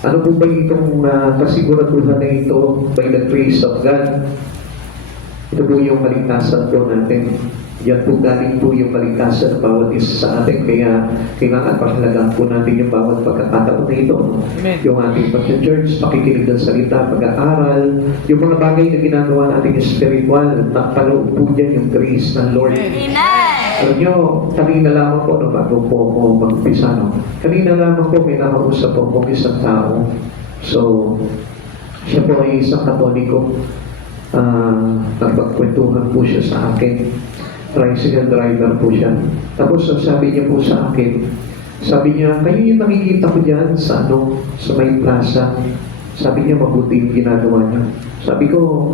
Ano po ba itong kasiguraduhan na ito by the grace of God? Ito po yung kaligtasan po natin. Yan po galing po yung kaligtasan ng bawat isa sa atin. Kaya kailangan pahalagaan po natin yung bawat pagkakataon na ito. Amen. Yung ating pag-church, pakikinig ng salita, pag-aaral, yung mga bagay na ginagawa natin spiritual, nakapaloob po dyan yung grace ng Lord. Amen. Alam nyo, kanina lamang po, bago po ako mag-umpisa, kanina lamang po may nakausap po akong isang tao. So, siya po ay isang Katoliko. Nagpagkwentuhan po siya sa akin. Tricycle driver po siya. Tapos sabi niya po sa akin, sabi niya, kayo yung nakikita ko dyan sa may plaza. Sabi niya, mabuti yung ginagawa niya. Sabi ko,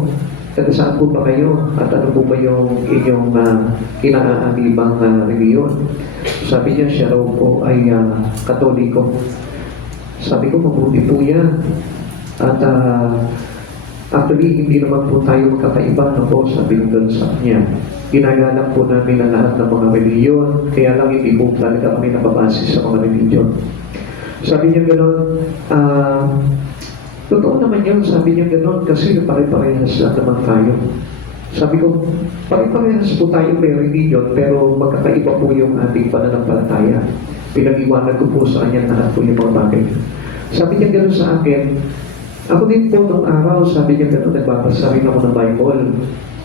taga saan po ba kayo? At ano po ba yung inyong kinaaanibang reliyon? Sabi niya, siya raw po ay Katoliko. Sabi ko, mabuti po yan. At actually, hindi naman po tayo magkakaiba na po, sabi ng doon sa kanya. Ginagalang po namin ang lahat ng mga reliyon, kaya lang hindi po talaga kami nakabase sa mga reliyon. Sabi niya gano'n, totoo naman yun, sabi niya gano'n, kasi pare-parehas lang naman tayo. Sabi ko, pare-parehas po tayo may reliyon, pero magkakaiba po yung ating pananampalataya. Pinag-iwanag ko po sa kanya lahat po yung mga bagay. Sabi niya gano'n sa akin, ako din po nung araw, sabi niya gano'n, nagbabasa rin ako ng Bible.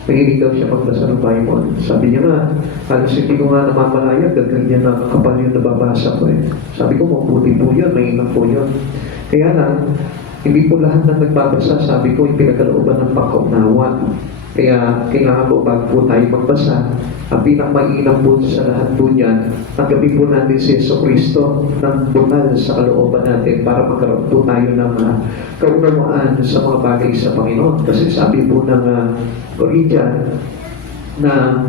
Nahilig daw siya magbasa ng Bible. Sabi niya nga, halos hindi ko nga namamalaya, ganyan na kapal yung nababasa ko eh. Sabi ko, mabuti po yun, mainam po yun. Kaya lang, hindi po lahat na nagbabasa, sabi ko, yung pinagkalooban ng pagkaunawa. Kaya kailangan po bago po tayo magbasa, ang pinakamainam po sa lahat po niyan, tanggapin po natin si Jesucristo ng bunal sa kalooban natin para magkaroon po tayo ng kaunawaan sa mga bagay sa Panginoon. Kasi sabi po ng Corinthian na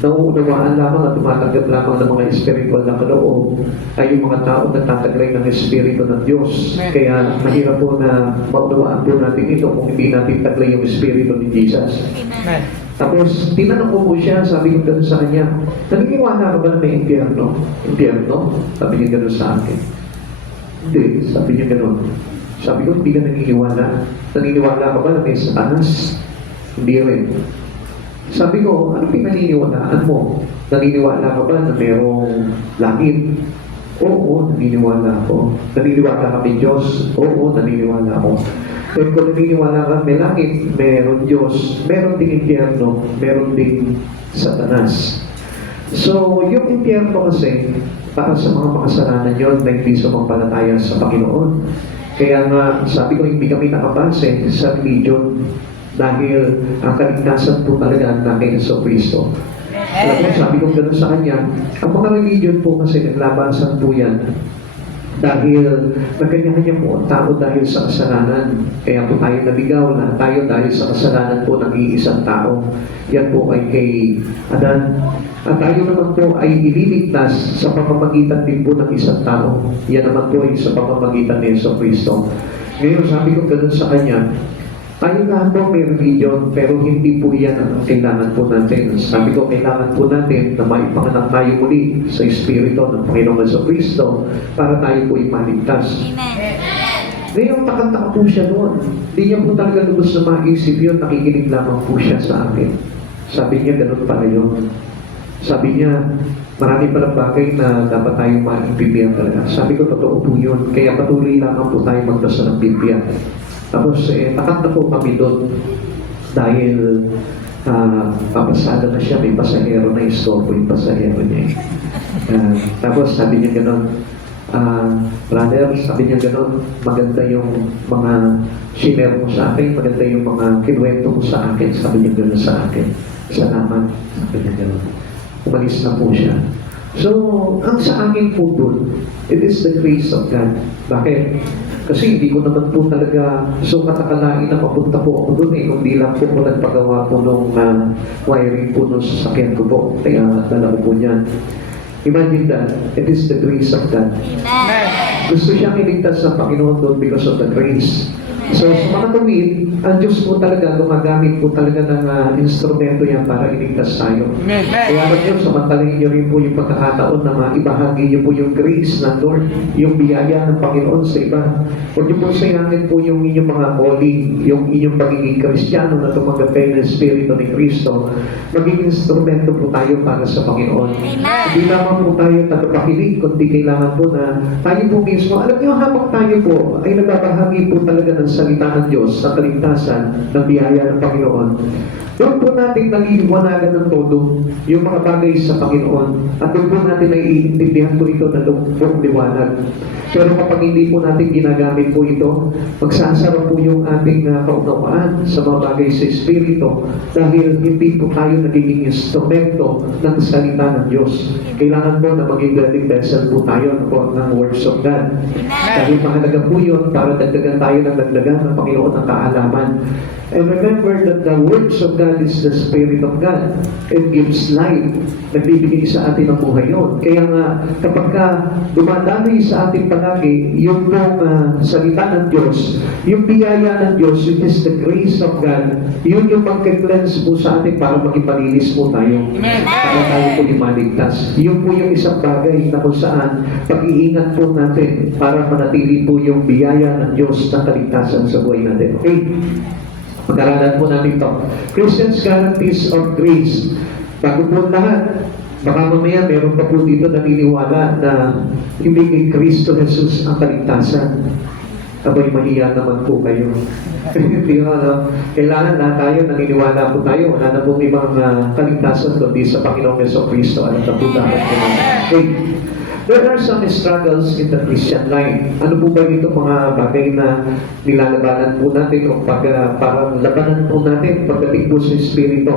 nauunawaan lamang at tumatanggap lamang ng mga spiritual na kaloob ay yung mga tao na tataglay ng Espiritu ng Diyos. Kaya mahirap po na maunawaan po natin ito kung hindi natin taglay yung Espiritu ni Jesus. Amen. Tapos, tinanong ko po siya, sabi ko gano'n sa kanya, naniniwala ka ba na may impyerno? Impyerno? Sabi niya gano'n sa akin. Hindi, sabi niya gano'n. Sabi ko, hindi ka naniniwala. Naniniwala ka ba na may Satanas? Hindi rin. Sabi ko, ano pinaniniwalaan mo? Naniniwala ka ba na mayroong langit? Oo, naniniwala ako. Naniniwala kami Diyos? Oo, naniniwala ako. Pero kung naniniwala ka, may langit, meron Diyos, meron ding impyerno, meron ding Satanas. So, yung impyerno kasi, para sa mga makasalanan yun, na hindi sumampalataya sa Panginoon. Kaya nga, sabi ko, hindi kami nakabase sa religion dahil ang kaligtasan po talaga na kay Jesucristo. Alam mo, sabi ko gano'n sa kanya, ang mga religion po kasi naglabasan po yan dahil nagkanya-kanya po ang tao dahil sa kasalanan. Kaya po tayo nabigaw na tayo dahil sa kasalanan po ng iisang tao. Yan po ay kay Adan. At tayo naman po ay ililigtas sa pamamagitan din po ng isang tao. Yan naman po ay sa pamamagitan ni Jesucristo. Ngayon sabi ko gano'n sa kanya, tayo lahat po may religion, pero hindi po yan ang kailangan po natin. Sabi ko, kailangan po natin na maipanganak tayo muli sa Espiritu ng Panginoong Jesucristo para tayo po maligtas. Ngayon, takang-taka po siya noon. Hindi niya po talaga lubos na maisip yun. Nakikinig lamang po siya sa akin. Sabi niya, ganun pala yun. Sabi niya, marami palang bagay na dapat tayong maintindihan talaga. Sabi ko, totoo po yun. Kaya patuloy lamang po tayo magdasal ng Biblia. Tapos, nakanta po kami doon dahil papasada na siya, may pasahero na istorbo yung pasahero niya. Tapos, sabi niya gano'n, brother, sabi niya gano'n, maganda yung mga share mo sa akin, maganda yung mga kinuwento mo sa akin, sabi niya gano'n sa akin. Salamat, sabi niya gano'n. Umalis na po siya. So, ang sa akin po doon, it is the grace of God. Bakit? Kasi hindi ko naman po talaga akalain na mapunta po ako doon kundi lang po nagpagawa po nung wiring po nung sasakyan ko po. Kaya dala ko po niyan. Imagine that. It is the grace of God. Amen. Gusto siyang iligtas sa Panginoon doon because of the grace. So, sa mga tuwid, ang Diyos po talaga, gumagamit po talaga ng instrumento yan para iligtas tayo. Kaya naman yun, samantalin niyo rin po yung pagkakataon na maibahagi niyo po yung grace ng Lord, yung biyaya ng Panginoon sa iba. Huwag niyo po sayangin po yung inyong mga calling, yung inyong pagiging Kristiyano na tumanggap kayo ng Espiritu ni Kristo. Maging instrumento po tayo para sa Panginoon. Hindi lamang po tayo tagapakinig, kundi kailangan po na tayo po mismo. Alam niyo, habang tayo po ay nagbabahagi po talaga ng salita ng Diyos sa kaligtasan ng biyaya ng Panginoon, doon po natin naliliwanagan ng todo yung mga bagay sa Panginoon at doon po natin naiintindihan po ito na buong liwanag. Pero kapag hindi po natin ginagamit po ito, magsasara po yung ating kaunawaan sa mga bagay sa Espiritu dahil hindi po tayo nagiging instrumento ng salita ng Diyos. Kailangan po na maging guiding vessel po tayo ng words of God. Dahil mahalaga po yun para dagdagan tayo ng dagdagan ng Panginoon ng kaalaman. And remember that the words of God is the Spirit of God. It gives life. Nagbibigay sa atin ng buhay yun. Kaya nga, kapag dumadami sa ating palagi, yung salita ng Diyos, yung biyaya ng Diyos, which is the grace of God, yun yung magka-cleanse po sa atin para magipalinis po tayo. Para tayo po yung maligtas. Yun po yung isang bagay na kung saan pag-iingat po natin para manatili po yung biyaya ng Diyos na kaligtasan sa buhay natin. Okay? Pag-aralan po natin ito. Christians guarantees of grace. Bago po lahat, baka mamaya meron pa po dito naniniwala na hindi kay Kristo Jesus ang kaligtasan. Abay, mahiya naman po kayo. Hindi kailangan na tayo, naniniwala po tayo. Wala na pong ibang kaligtasan kundi sa Panginoong Yeso Kristo. Ano na po dapat po natin? Okay. There are some struggles in the Christian life. Ano po ba dito mga bagay na nilalabanan po natin o parang labanan po natin pagdating po sa Espiritu?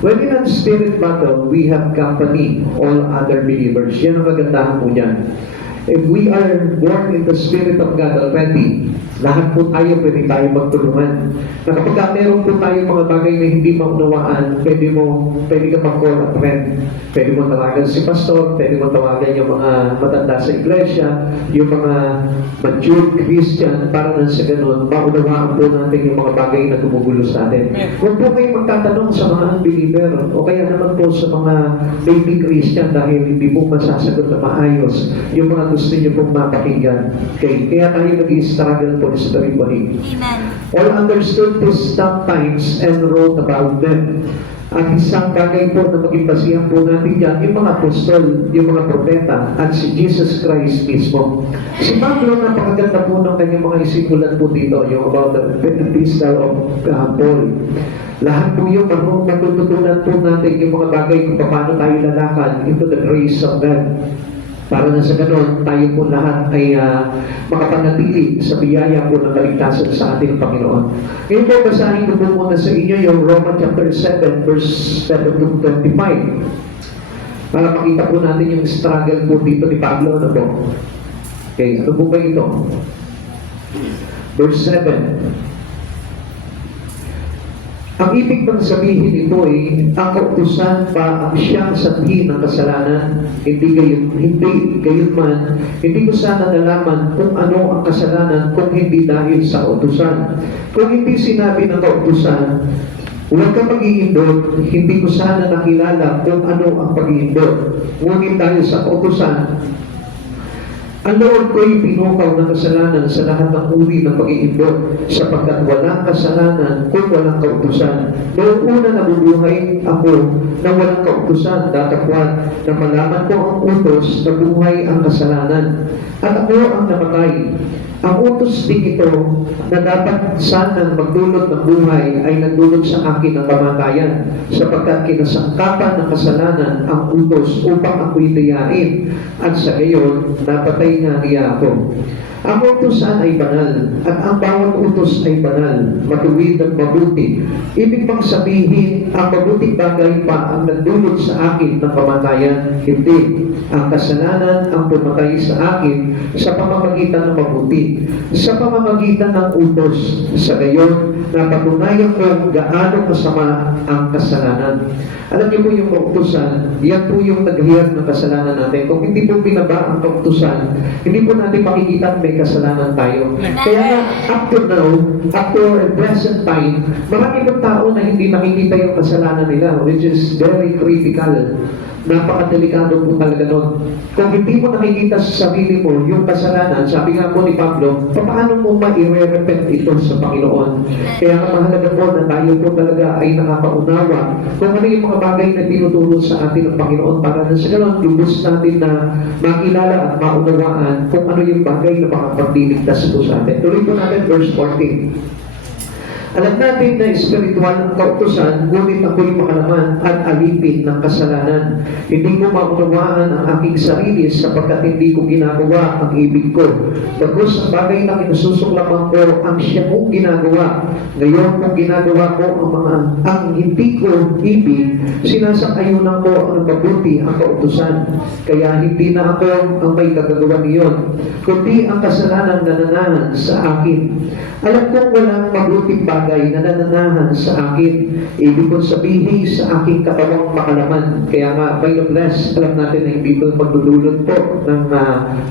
When in a spirit battle, we have company, all other believers. Yan ang kagandahan po niyan. If we are born in the Spirit of God already, lahat po tayo pwede tayo magtulungan. Na kapag meron po tayo mga bagay na hindi maunawaan, pwede ka mag-call a friend. Pwede mo tawagan si pastor, pwede mo tawagan yung mga matanda sa iglesia, yung mga mature Christian, para na sa ganun, maunawaan po natin yung mga bagay na gumugulo sa atin. Huwag po kayo magtatanong sa mga unbeliever, o kaya naman po sa mga baby Christian dahil hindi po masasagot na maayos yung mga gusto niyo pong mapakinggan. Okay? Kaya tayo nag-i-struggle po sa everybody. All understood these tough times and wrote about them. At isang bagay po na maging basihan po natin dyan, yung mga apostol, yung mga propeta, at si Jesus Christ mismo. Si Pablo, napakaganda po ng kanyang mga isimulan po dito, yung about the epistle of Paul. Lahat po yung matututunan po natin yung mga bagay kung paano tayo lalakad into the grace of God. Para na sa ganon, tayo po lahat ay makapanatili sa biyaya po ng kaligtasan sa ating Panginoon. Ngayon po, basahin ko po muna sa inyo yung Romans chapter 7, verse 7 to 25. Para makita po natin yung struggle po dito ni Pablo. Ano po? Okay, ano po ba ito? Verse 7. Ang ibig bang sabihin ito ay ang kautusan pa ang siyang sanhi ng kasalanan, hindi gayon man, hindi ko sana nalaman kung ano ang kasalanan kung hindi dahil sa kautusan. Kung hindi sinabi ng kautusan, huwag ka mag-iindot, hindi ko sana nakilala kung ano ang pag-iindot. Ngunit dahil sa kautusan, ang Lord ko'y pinukaw ng kasalanan sa lahat ng uri ng pag-iindot, sapagkat walang kasalanan kung walang kautusan. Noong una nabubuhay ako na walang kautusan, datapwat na malaman ko ang utos na buhay ang kasalanan. At ako ang namatay. Ang utos din ito na dapat sanang magdulot ng buhay ay nagdulot sa akin ng kamatayan, sapagkat kinasangkapan ng kasalanan ang utos upang ako'y dayain, at sa gayon napatay nga niya ako. Ang utusan ay banal, at ang bawat utos ay banal, matuwid at mabuti. Ibig bang sabihin, ang mabuting bagay pa ang nagdulot sa akin ng kamatayan? Hindi. Ang kasalanan ang pumatay sa akin sa pamamagitan ng mabuti, sa pamamagitan ng utos. Sa gayon, napatunayan ko gaano kasama ang kasalanan. Alam niyo po yung kautusan, yan po yung naghiyag ng kasalanan natin. Kung hindi po binaba ang kautusan, hindi po natin makikita may kasalanan tayo. Kaya nga, up to now, up to present time, marami pong tao na hindi nakikita yung kasalanan nila, which is very critical. Napakadelikado po talaga nun. Kung hindi mo nakikita sa sarili mo yung kasalanan, sabi nga po ni Pablo, paano mo ma-i-repent ito sa Panginoon? Kaya nga mahalaga po na tayo po talaga ay nakapaunawa kung ano yung mga bagay na tinuturo sa atin ng Panginoon para na sa ganon, lubos natin na makilala at maunawaan kung ano yung bagay na makapagdiligtas po sa atin. Tuloy po natin verse 14. Alam natin na espiritual ang kautusan, ngunit ako'y makalaman at alipin ng kasalanan. Hindi ko maunawaan ang aking sarili sapagkat hindi ko ginagawa ang ibig ko. Bagkus ang bagay na kinususuklaman ko ang siya kong ginagawa. Ngayon kung ginagawa ko ang hindi ko ibig, sinasang-ayunan ko ang mabuti ang kautusan. Kaya hindi na ako ang may kagagawa niyon, kundi ang kasalanan na nananahan sa akin. Alam kong walang mabuting bagay na nananahan sa akin. Ibig kong sabihin sa aking katawang makalaman. Kaya nga, by the bless, alam natin na hindi ito magdudulot po ng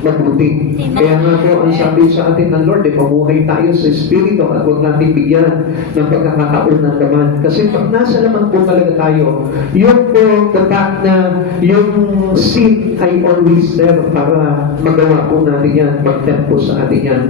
mabuti. Kaya nga po, ang sabi sa atin ng Lord, mamuhay tayo sa Espiritu at huwag natin bigyan ng pagkakataon ng laman. Kasi pag nasa laman po talaga tayo, yung po, the fact na yung sin ay always there para magawa po natin yan, mag-tempt po sa atin yan.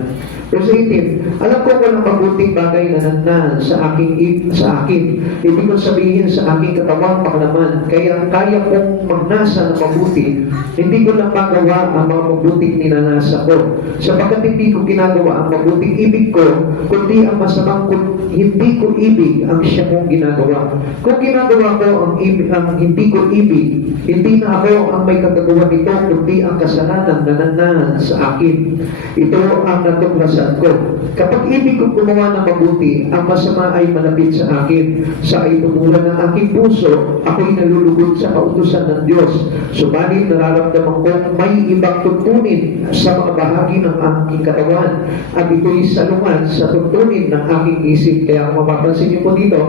Verse 18, alam ko walang mabuting bagay na nananahan sa akin. Ibig kong sabihin sa aking katawang pakalaman, kaya kaya kong magnasa ng mabuti, hindi ko lang magawa ang mga mabuting ninanasa ko. Sapagkat hindi ko ginagawa ang mabuting ibig ko, kundi ang masamang hindi ko ibig ang siya kong ginagawa. Kung ginagawa ko ang hindi ko ibig, hindi na ako ang may kagagawa nito, kundi ang kasalanan na nananahan sa akin. Ito ang natuklasan ko. Kapag ibig ko gumawa ng mabuti, ang masama ay malapit sa akin. Sa itumulan ng aking puso, ako'y nalulugod sa kautusan ng Diyos. Subalit nararamdaman ko may ibang tuntunin sa mga bahagi ng aking katawan. At ito'y salungan sa tuntunin ng aking isip. Kaya kung mapapansin niyo po dito,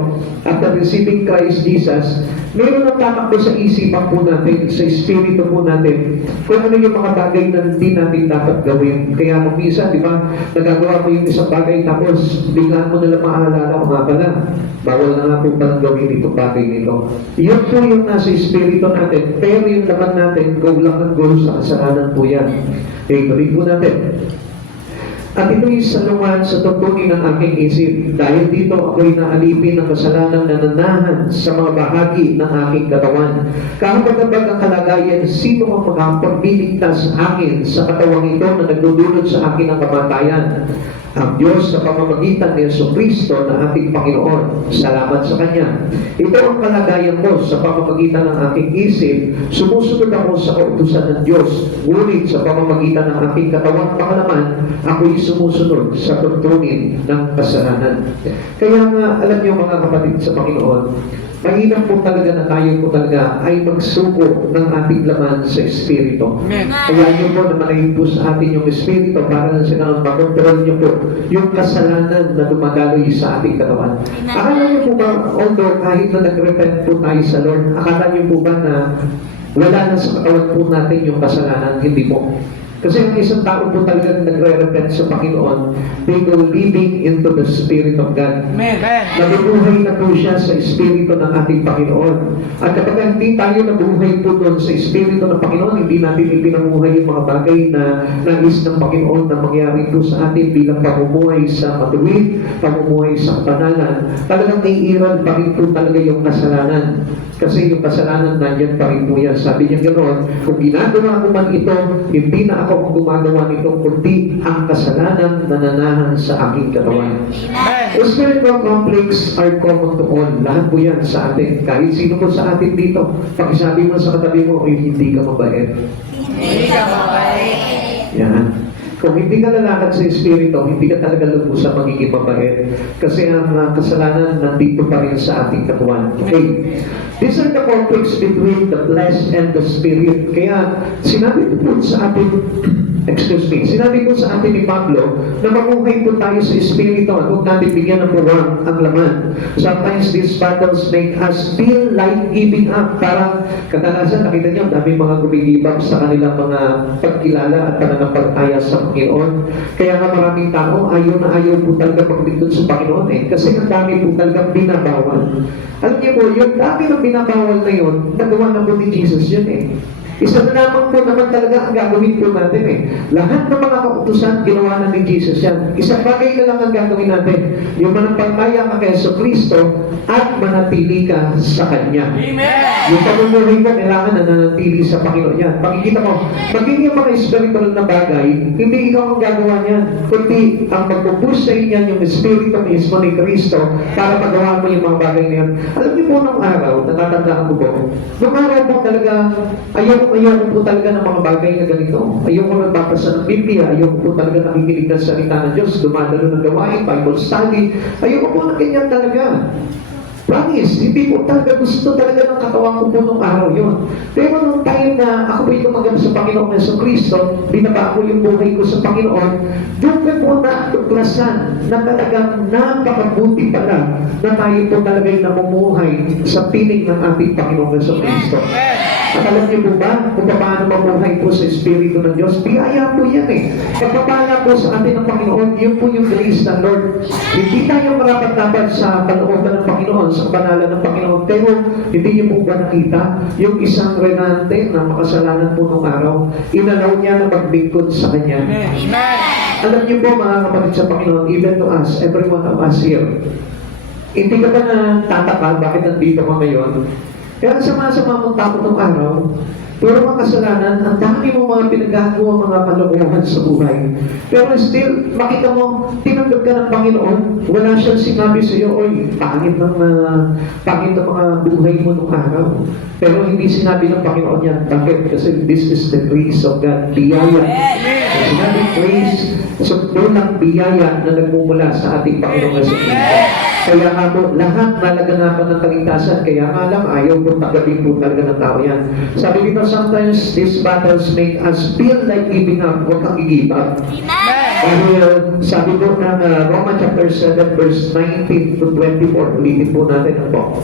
after receiving Christ Jesus, meron ang tatakbo sa isipan po natin, sa espiritu po natin, kung ano yung mga bagay na hindi natin dapat gawin. Kaya kung minsan, di ba, nagagawa mo yung isang bagay tapos biglaan mo nalang maalala ko nga pala, bawal na nga po parang gawin itong bagay nito. Yun po yung nasa espiritu natin, pero yung laman natin, go lang at go sa kasalanan po yan. Okay, tuloy po natin. At ito'y salungan sa tuntunin ng aking isip. Dahil dito ako'y naalipin ng kasalanan na nananahan sa mga bahagi ng aking katawan. Kahapagabag ang kalagayan, sino ang makapagbiligtas sa akin sa katawang ito na nagdudulot sa akin ng kamatayan? Ang Diyos sa pamamagitan ni Jesucristo na ating Panginoon. Salamat sa Kanya. Ito ang kalagayan ko sa pamamagitan ng aking isip. Sumusunod ako sa kautusan ng Diyos. Ngunit sa pamamagitan ng aking katawang pakalaman, ako'y sumusunod sa tuntunin ng kasalanan. Kaya nga, alam niyo mga kapatid sa Panginoon, mahirap po talaga na tayo po talaga ay magsuko ng ating laman sa Espiritu. Kaya yun po na manahin po sa atin yung Espiritu para na siya makontrol niyo po yung kasalanan na dumadaloy sa ating katawan. Akala niyo po ba, although kahit na nag-repent po tayo sa Lord, akala niyo po ba na wala na sa katawan po natin yung kasalanan? Hindi po. Kasi ang isang tao po talaga nagre-repent sa Panginoon, they go living into the Spirit of God. Amen. Nabubuhay na po siya sa Espiritu ng ating Panginoon. At kapag hindi tayo nabuhay po doon sa Espiritu ng Panginoon, hindi natin ipinamuhay yung mga bagay na nais ng Panginoon na mangyari po sa atin bilang pamumuhay sa matuwid, pamumuhay sa kapanalan. Talagang naiiral pa rin po talaga yung kasalanan. Kasi yung kasalanan nandiyan pa rin po yan. Sabi niya ganoon, kung ginagawa ko man ito, hindi na ako ang gumagawa nito, kundi ang kasalanan na nananahan sa aking katawan. Spiritual conflicts are common to all. Lahat po yan sa atin. Kahit sino po sa atin dito, pakisabi mo sa katabi mo, ay hindi ka mabait. Hindi ka mabait. Yan. Kung hindi ka lalakad sa Espiritu, hindi ka talaga lubusang magiging mabait. Kasi ang kasalanan nandito pa rin sa ating katawan. Okay. These are the conflicts between the flesh and the Spirit. Kaya sinabi po sa atin, sinabi po sa atin ni Pablo na mamuhay po tayo sa Espiritu at huwag natin bigyan ng buwang ang laman. Sometimes these battles make us feel like giving up. Parang kadalasan nakita niyo, dami mga gumigib up sa kanilang mga pagkilala at pananampalataya sa Panginoon. Kaya nga maraming tao ayaw po talaga paglingkod sa Panginoon kasi ang dami po talaga binabawal. Alam niyo po, yung dami ng binabawal na yun, nagawa na po ni Jesus yun Isa na lamang po naman talaga ang gagawin po natin Lahat ng mga kautusan, ginawa na ni Jesus yan. Isang bagay na lang ang gagawin natin. Yung manampalataya ka kay Jesucristo at manatili ka sa Kanya. Amen! Yung pamumuhay ko, kailangan na nanatili sa Panginoon yan. Pakikita mo, magiging mga spiritual na bagay, hindi ikaw ang gagawa niyan, kundi ang magpupush sa inyo yung Espiritu mismo ni Kristo para magawa mo yung mga bagay na yan. Alam niyo po nung araw, natatandaan ko po, nung araw po talaga, ayaw po talaga ng mga bagay na ganito. Ayoko nagbabasa ng Biblia, ayoko po talaga nakikinig ng salita ng Diyos, dumadalo ng gawain, Bible study. Ayoko po na ganyan talaga. Promise, hindi po talaga gusto talaga ng katawan ko po nung araw yun. Pero nung time na ako po yung tumanggap sa Panginoong Jesucristo, binabago yung buhay ko sa Panginoon, doon ko po natuklasan na talagang napakabuti pala na tayo po talaga yung namumuhay sa piling ng ating Panginoong Jesucristo. At alam niyo po ba kung paano mamuhay po sa Espiritu ng Diyos? Biyaya po yan Pagpapala po sa atin ng Panginoon, yun po yung grace ng Lord. Hindi tayo marapat-dapat sa kalooban ng Panginoon, sa kabanalan ng Panginoon. Pero hindi niyo po ba nakita yung isang renante na makasalanan po nung araw, inalaw niya na maglingkod sa Kanya. Amen! Alam niyo po mga kapatid sa Panginoon, even to us, every one of us here, hindi ka ba natataka bakit nandito ka ngayon? Kaya sama-sama mong takot ng araw, pero mga kasalanan, ang dami mo mga pinagagawa, mga kalokohan sa buhay. Pero still, makita mo, tinanggap ka ng Panginoon, wala siyang sinabi sa iyo, oy, pangit ng mga buhay mo nung araw. Pero hindi sinabi ng Panginoon yan. Bakit? Kasi this is the grace of God, biyaya. Kasi sinabi grace, so doon ang biyaya na nagmumula sa ating Panginoon Jesucristo. Kaya nga po, lahat nalaganapan ng kaligtasan. Kaya nga lang, ayaw po tagabin po talaga ng tao yan. Sabi dito, sometimes these battles make us feel like giving up. Huwag kang i-give up. Dahil sabi po ng Romans chapter 7, verse 19 to 24. Ulitin po natin ang po.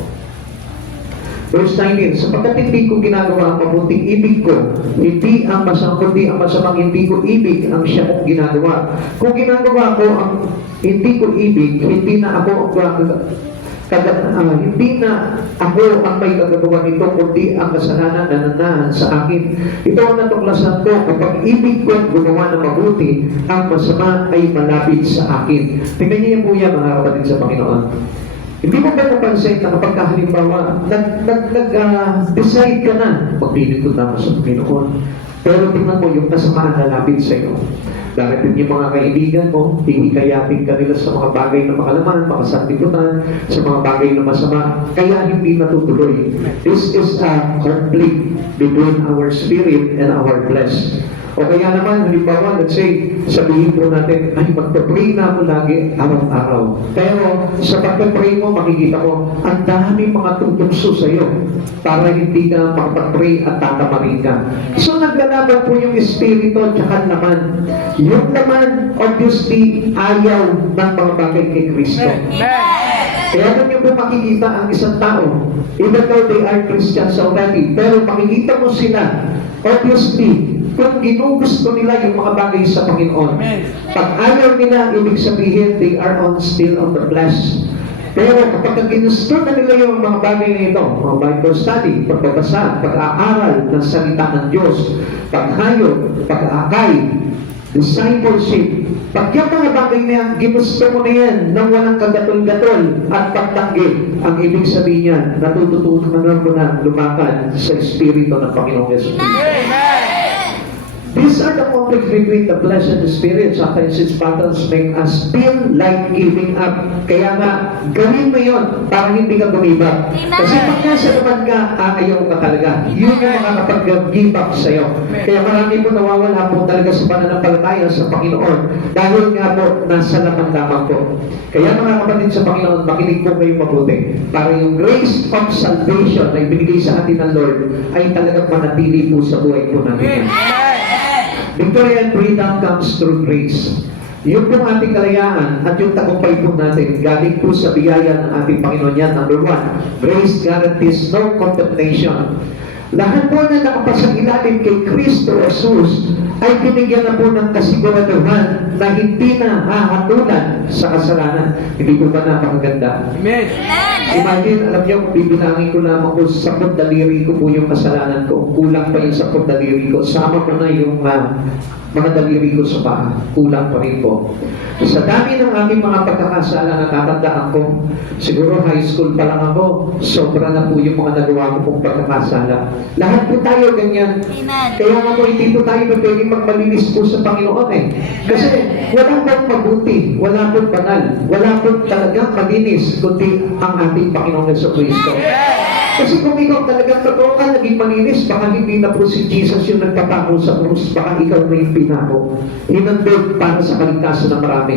Verse 19, sapagkat hindi ko ginagawa ang mabuting ibig ko, hindi ang masamang, kundi ang masamang hindi ko ibig ang siya kong ginagawa. Kung ginagawa ko ang hindi ko ibig, hindi na ako hindi na ako ang may kagagawa nito, kundi ang kasalanan na nanahan sa akin. Ito ang natuklasan ko, kapag ibig ko gumawa ng mabuti, ang masama ay malapit sa akin. Tingnan niyo po yan mga kapatid sa Panginoon. Hindi mo ba napansin na kapag halimbawa, nag-decide ka na, maglilingkod na ako sa Panginoon. Pero tingnan mo yung kasamaan na lapit sa iyo. Darating yung mga kaibigan mo, hihikayatin ka nila sa mga bagay na makalaman, makasantiputan, sa mga bagay na masama, kaya hindi natutuloy. This is a conflict between our spirit and our flesh. O kaya naman, halimbawa, let's say, sabihin po natin, ay, magpa-pray na ako lagi, araw-araw. Pero, sa pagpa-pray mo, makikita mo, ang dami mga tutugso sa iyo para hindi ka makapag-pray at tatamarin ka. So, naglalaban po yung espiritu at saka laman. Yung laman, obviously, ayaw ng mga bagay kay Kristo. Kaya doon yung makikita ang isang tao, even though they are Christians already, pero makikita mo sila, obviously, kung ginugusto nila yung mga bagay sa Panginoon. Pag ayaw nila, ibig sabihin, they are still on the flesh. Pero kapag ginusto na nila yung mga bagay na ito, mga Bible study, pagbabasa, pag-aaral ng salita ng Diyos, paghayog, pag-aakay, discipleship, pag yung mga bagay na yan, ginusto mo na yan nang walang kagatol-gatol at pagtanggi, ang ibig sabihin yan, natututunan mo na lumakad sa Espiritu ng Panginoong Yesus. These are the conflicts between the flesh and the spirit. Sometimes its battles make us feel like giving up. Kaya nga, gawin mo yun para hindi ka bumibak. Kasi pag nasa naman ka, ayaw ka talaga. Yun yung makakapag-give up sa'yo. Kaya marami po nawawala po talaga sa pananampalataya sa Panginoon. Dahil nga po, nasa laman lamang po. Kaya mga kapatid sa Panginoon, makinig po kayo mabuti. Para yung grace of salvation na ibinigay sa atin ng Lord ay talagang manatili po sa buhay po natin. Victory and freedom comes through grace. Yung pong ating kalayaan at yung tagumpay po natin, galing po sa biyaya ng ating Panginoon yan. Number 1, grace guarantees no condemnation. Lahat po na nakapasangilalim kay Kristo Jesus ay binigyan na po ng kasiguraduhan na hindi na hahatulan sa kasalanan. Hindi po ba napakaganda? Amen. Imagine, alam niyo, kung bibilangin ko lamang po sa 10 daliri ko po yung kasalanan ko. Kulang pa yung 10 daliri ko. Sama ko na yung mga daliri ko sa paa. Kulang pa rin po. Sa dami ng aking mga pagkakasala na natatandaan ko, siguro high school pa lang ako, sobra na po yung mga nagawa ko pong pagkakasala. Lahat po tayo ganyan. Kaya nga po, hindi po tayo pwedeng magmalinis po sa Panginoon eh. Kasi wala pong mabuti, wala pong banal, wala pong talagang malinis, kundi ang ating Panginoon Jesucristo. Kasi kung ikaw talagang totoo ka, naging malinis, baka hindi na po si Jesus yung nagpapako sa krus, baka ikaw na yung pinako. Hinandog para sa kaligtasan ng marami.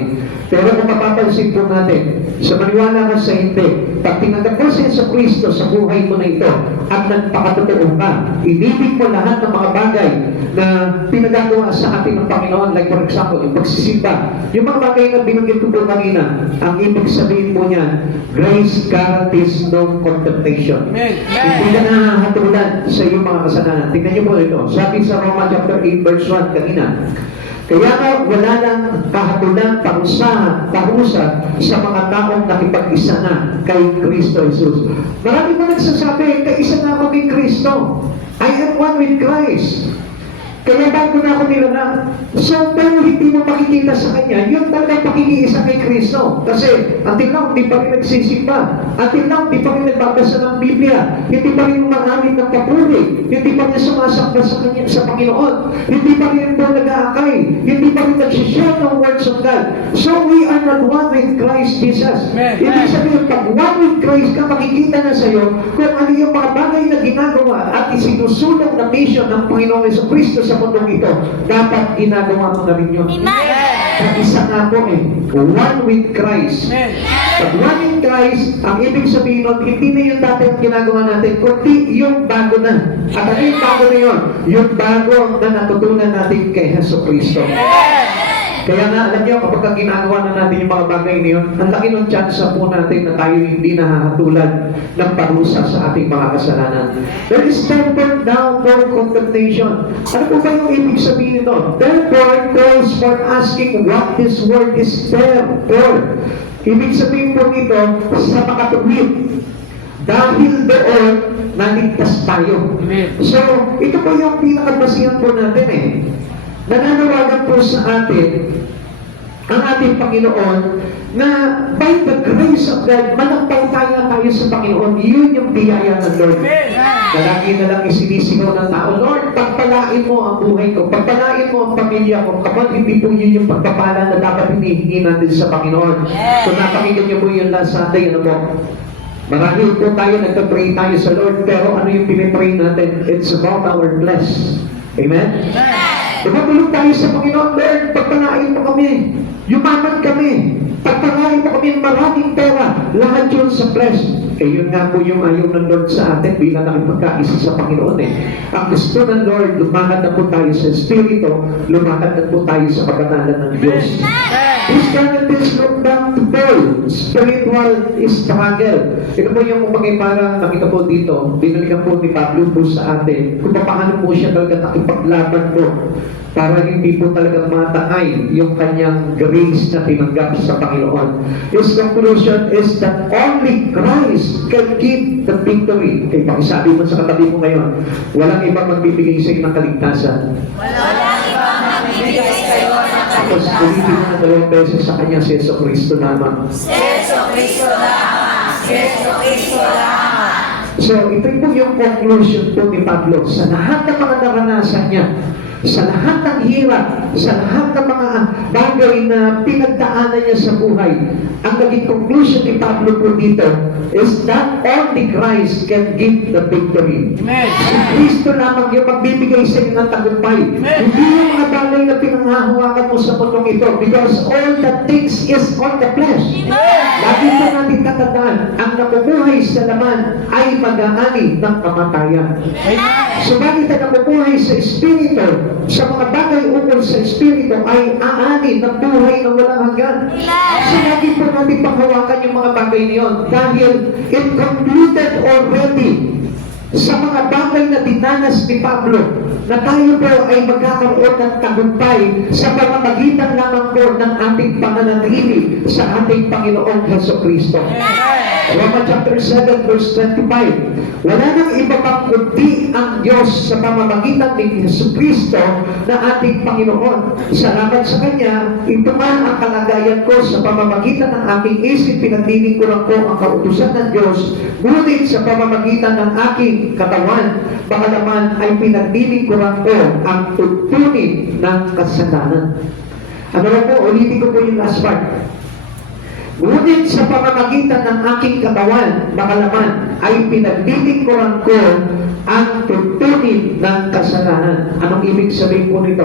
Pero kung mapapansin po natin, sa maniwala ka sa hindi, pag tinanggap mo si Jesucristo sa buhay mo na ito, at nagpakatotoo ka, inibig mo lahat ng mga bagay na pinagagawa sa atin ng Panginoon, like for example, yung pagsisimba, yung mga bagay na binanggit ko po kanina, ang ibig sabihin po niya, grace guarantees no condemnation. Hindi ka nahahatulan sa iyong mga kasalanan. Tingnan niyo po ito. Sabi sa Roma chapter 8 verse 1 kanina, kaya nga wala nang kahatulan parusa sa mga taong nakipag-isa na kay Kristo Jesus. Marami pa nagsasabi, kaisa na ako kay Kristo. I am one with Christ. Kaya bago na ako nilalang. So, pero hindi mo makikita sa Kanya, yun talagang pakikiisa kay Kristo. Kasi, until now, hindi pa rin nagsisimba. Until now, hindi pa rin nagbabasa ng Biblia. Hindi pa rin umangamit ng papuri. Hindi pa rin sumasamba sa Kanya, sa Panginoon. Hindi pa rin po nag-aakay. Hindi pa rin nagsishare ng words of God. So, we are not one with Christ Jesus. Ibig sabihin, pag one with Christ ka, makikita na sa'yo kung ano yung mga bagay na ginagawa at isinusulong na mission ng Panginoong Jesucristo sa mundong ito, dapat ginagawa mo na rin yun. Isa nga po eh, one with Christ. Pag one with Christ, ang ibig sabihin nun, hindi na yung dati ang ginagawa natin, kundi yung bago na. At ano yung bago na yun? Yung bago na natutunan natin kay Jesucristo. Kaya nga, alam niyo, kapag ginagawa na natin yung mga bagay na yun, ang laki ng chance po natin na tayo hindi nahahatulan ng parusa sa ating mga kasalanan. There is therefore now no condemnation. Ano po ba yung ibig sabihin nito? Therefore, calls for asking what this word is there for. Ibig sabihin po nito, sa makatuwid. Dahil doon, naligtas tayo. So, ito po yung pinakabasihan po natin eh. Nananawagan po sa atin ang ating Panginoon na by the grace of God, manampalataya tayo sa Panginoon. Yun yung biyaya ng Lord. Lagi na lang isinisigaw ng tao, Lord, pagpalain mo ang buhay ko, pagpalain mo ang pamilya ko. Kapag hindi po yun yung pagpapala na dapat hinihingi natin sa Panginoon. Kung napakinggan niyo po yun last Sunday, ano po? Marahil po tayo, nagpapray tayo sa Lord, pero ano yung pinipray natin? It's about our flesh. Amen? Tumutulog tayo sa Panginoon, Lord, pagpalain mo kami. Yumaman kami. Pagpalain mo kami ng maraming pera. Lahat yun sa flesh. Eh yun nga po yung ayaw ng Lord sa atin bilang nakipagkaisa sa Panginoon eh. Ang gusto ng Lord, lumakad na po tayo sa Espiritu, lumakad na po tayo sa pagkanalan ng Diyos. This guarantees look back to Paul, spiritual struggle. Ito po yung parang nakita po dito, binalikan po ni Pablo po sa atin, kung paano po siya talaga nakipaglaban po para hindi po talaga matangay yung kanyang grace na tinanggap sa Panginoon. His conclusion is that only Christ can give the victory. Kaya pakisabi mo sa katabi mo ngayon, walang ibang magbibigay sa iyo ng kaligtasan. Walang ibang magbibigay sa iyo ng Tapos kaligtasan. ulitin mo na 2 beses sa kanya si Jesucristo lamang. Jesucristo lamang. Jesucristo lamang. So, ito po yung conclusion po ni Pablo sa lahat ng mga naranasan niya. sa lahat ng hirap, sa lahat ng mga bagay na pinagdaanan niya sa buhay, ang naging conclusion ni Pablo po dito is that only Christ can give the victory. Amen. Si Kristo lamang yung magbibigay sa inyo ng tagumpay. Hindi yung mga bagay na pinanghahawakan mo sa mundong ito, because all that things is on the flesh. Lagi po natin tatandaan, ang nabubuhay sa laman ay mag-aani ng kamatayan. Subalit ang nabubuhay sa Espiritu, sa mga bagay ukol sa Espiritu ay aani ng buhay na walang hanggan. So lagi po natin panghawakan yung mga bagay niyon dahil it concluded already sa mga bagay na dinanas ni Pablo na tayo po ay magkakaroon ng tagumpay sa pamamagitan lamang po ng ating pananatili sa ating Panginoong Jesucristo. Romans chapter 7 verse 25, wala nang iba pang kundi ang Diyos sa pamamagitan ni Jesucristo na ating Panginoon. Salamat sa Kanya, ito man ang kalagayan ko sa pamamagitan ng aking isip, pinaglilingkuran ko ang kautusan ng Diyos, ngunit sa pamamagitan ng aking katawan, baka naman ay pinaglilingkuran ko ang tuntunin ng kasalanan. Ano na po, ulitin ko po yung last part. Ngunit sa pamamagitan ng aking katawan, makalaman, ay pinaglilingkuran ko ang tuntunin ng kasalanan. Anong ibig sabihin po nito?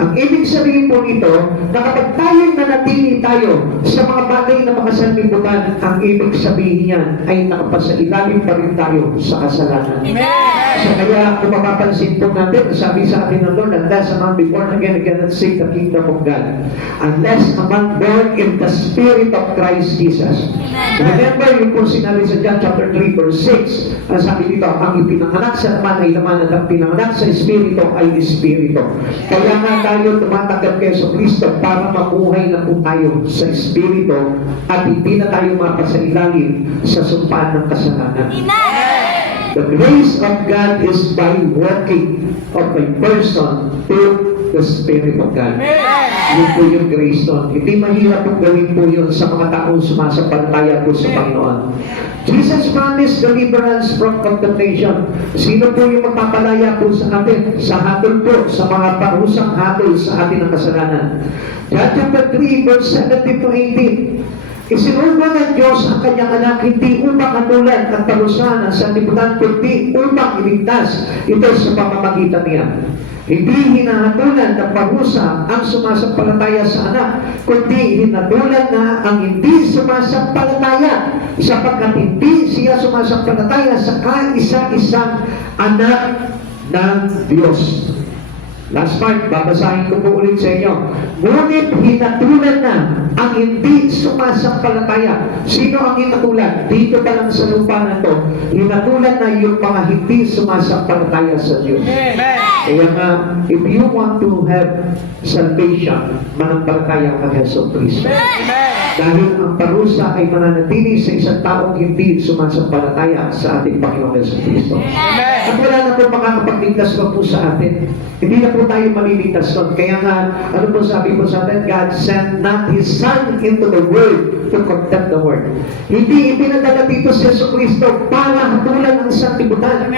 Ang ibig sabihin po nito, na kapag tayo nanatili tayo sa mga bagay na makasanlibutan, ang ibig sabihin niyan ay nakapasailalim pa rin tayo sa kasalanan. So kaya kung mapapansin po natin, sabi sa atin ng Lord, unless a man be born again, cannot see the kingdom of God. Unless a man born in the Spirit of Christ Jesus. Remember yung po sinabi sa John chapter 3 verse 6, ang sabi dito, ang ipinanganak sa laman ay laman at ang pinanganak sa Espiritu ay Espiritu. Kaya nga tayo tumatanggap kay Kristo para mabuhay na po tayo sa Espiritu at hindi na tayo mapasailalim sa sumpaan ng kasalanan. The grace of God is by working of a person through the Spirit of God. Yun po yung grace doon. Hindi mahirap pong gawin po yun sa mga taong sumasampalataya po sa Panginoon. Jesus promised deliverance from condemnation. Sino po yung magpapalaya po sa atin? Sa hatol po, sa mga parusang hatol sa atin ng kasalanan. John chapter 3 verse 17 to 18. Isinulba ng Diyos ang kanyang anak hindi upang hatulan at parusahan ang sanlibutan, kundi upang iligtas ito sa pamamagitan niya. Hindi hinahatulan ng parusa ang sumasampalataya sa anak, kundi hinatulan na ang hindi sumasampalataya, sapagkat hindi siya sumasampalataya sa kaisa-isang anak ng Diyos. Last part, babasahin ko po ulit sa inyo. Ngunit hinatulan na ang hindi sumasampalataya. Sino ang hinatulan? Dito pa lang sa lupa na to, hinatulan na yung mga hindi sumasampalataya sa Diyos. Kaya nga, if you want to have salvation, manampalataya ka kay Kristo. Dahil ang parusa ay mananatili sa isang taong hindi sumasampalataya sa ating Panginoon Yesu Kristo. At wala na po makakapagligtas pa po sa atin. Hindi na po tayo maliligtas doon. Kaya nga, ano po sabi po sa atin? God sent not His Son into the world to condemn the world. Hindi ipinadala dito si Yesu Kristo para hatulan ang sanlibutan.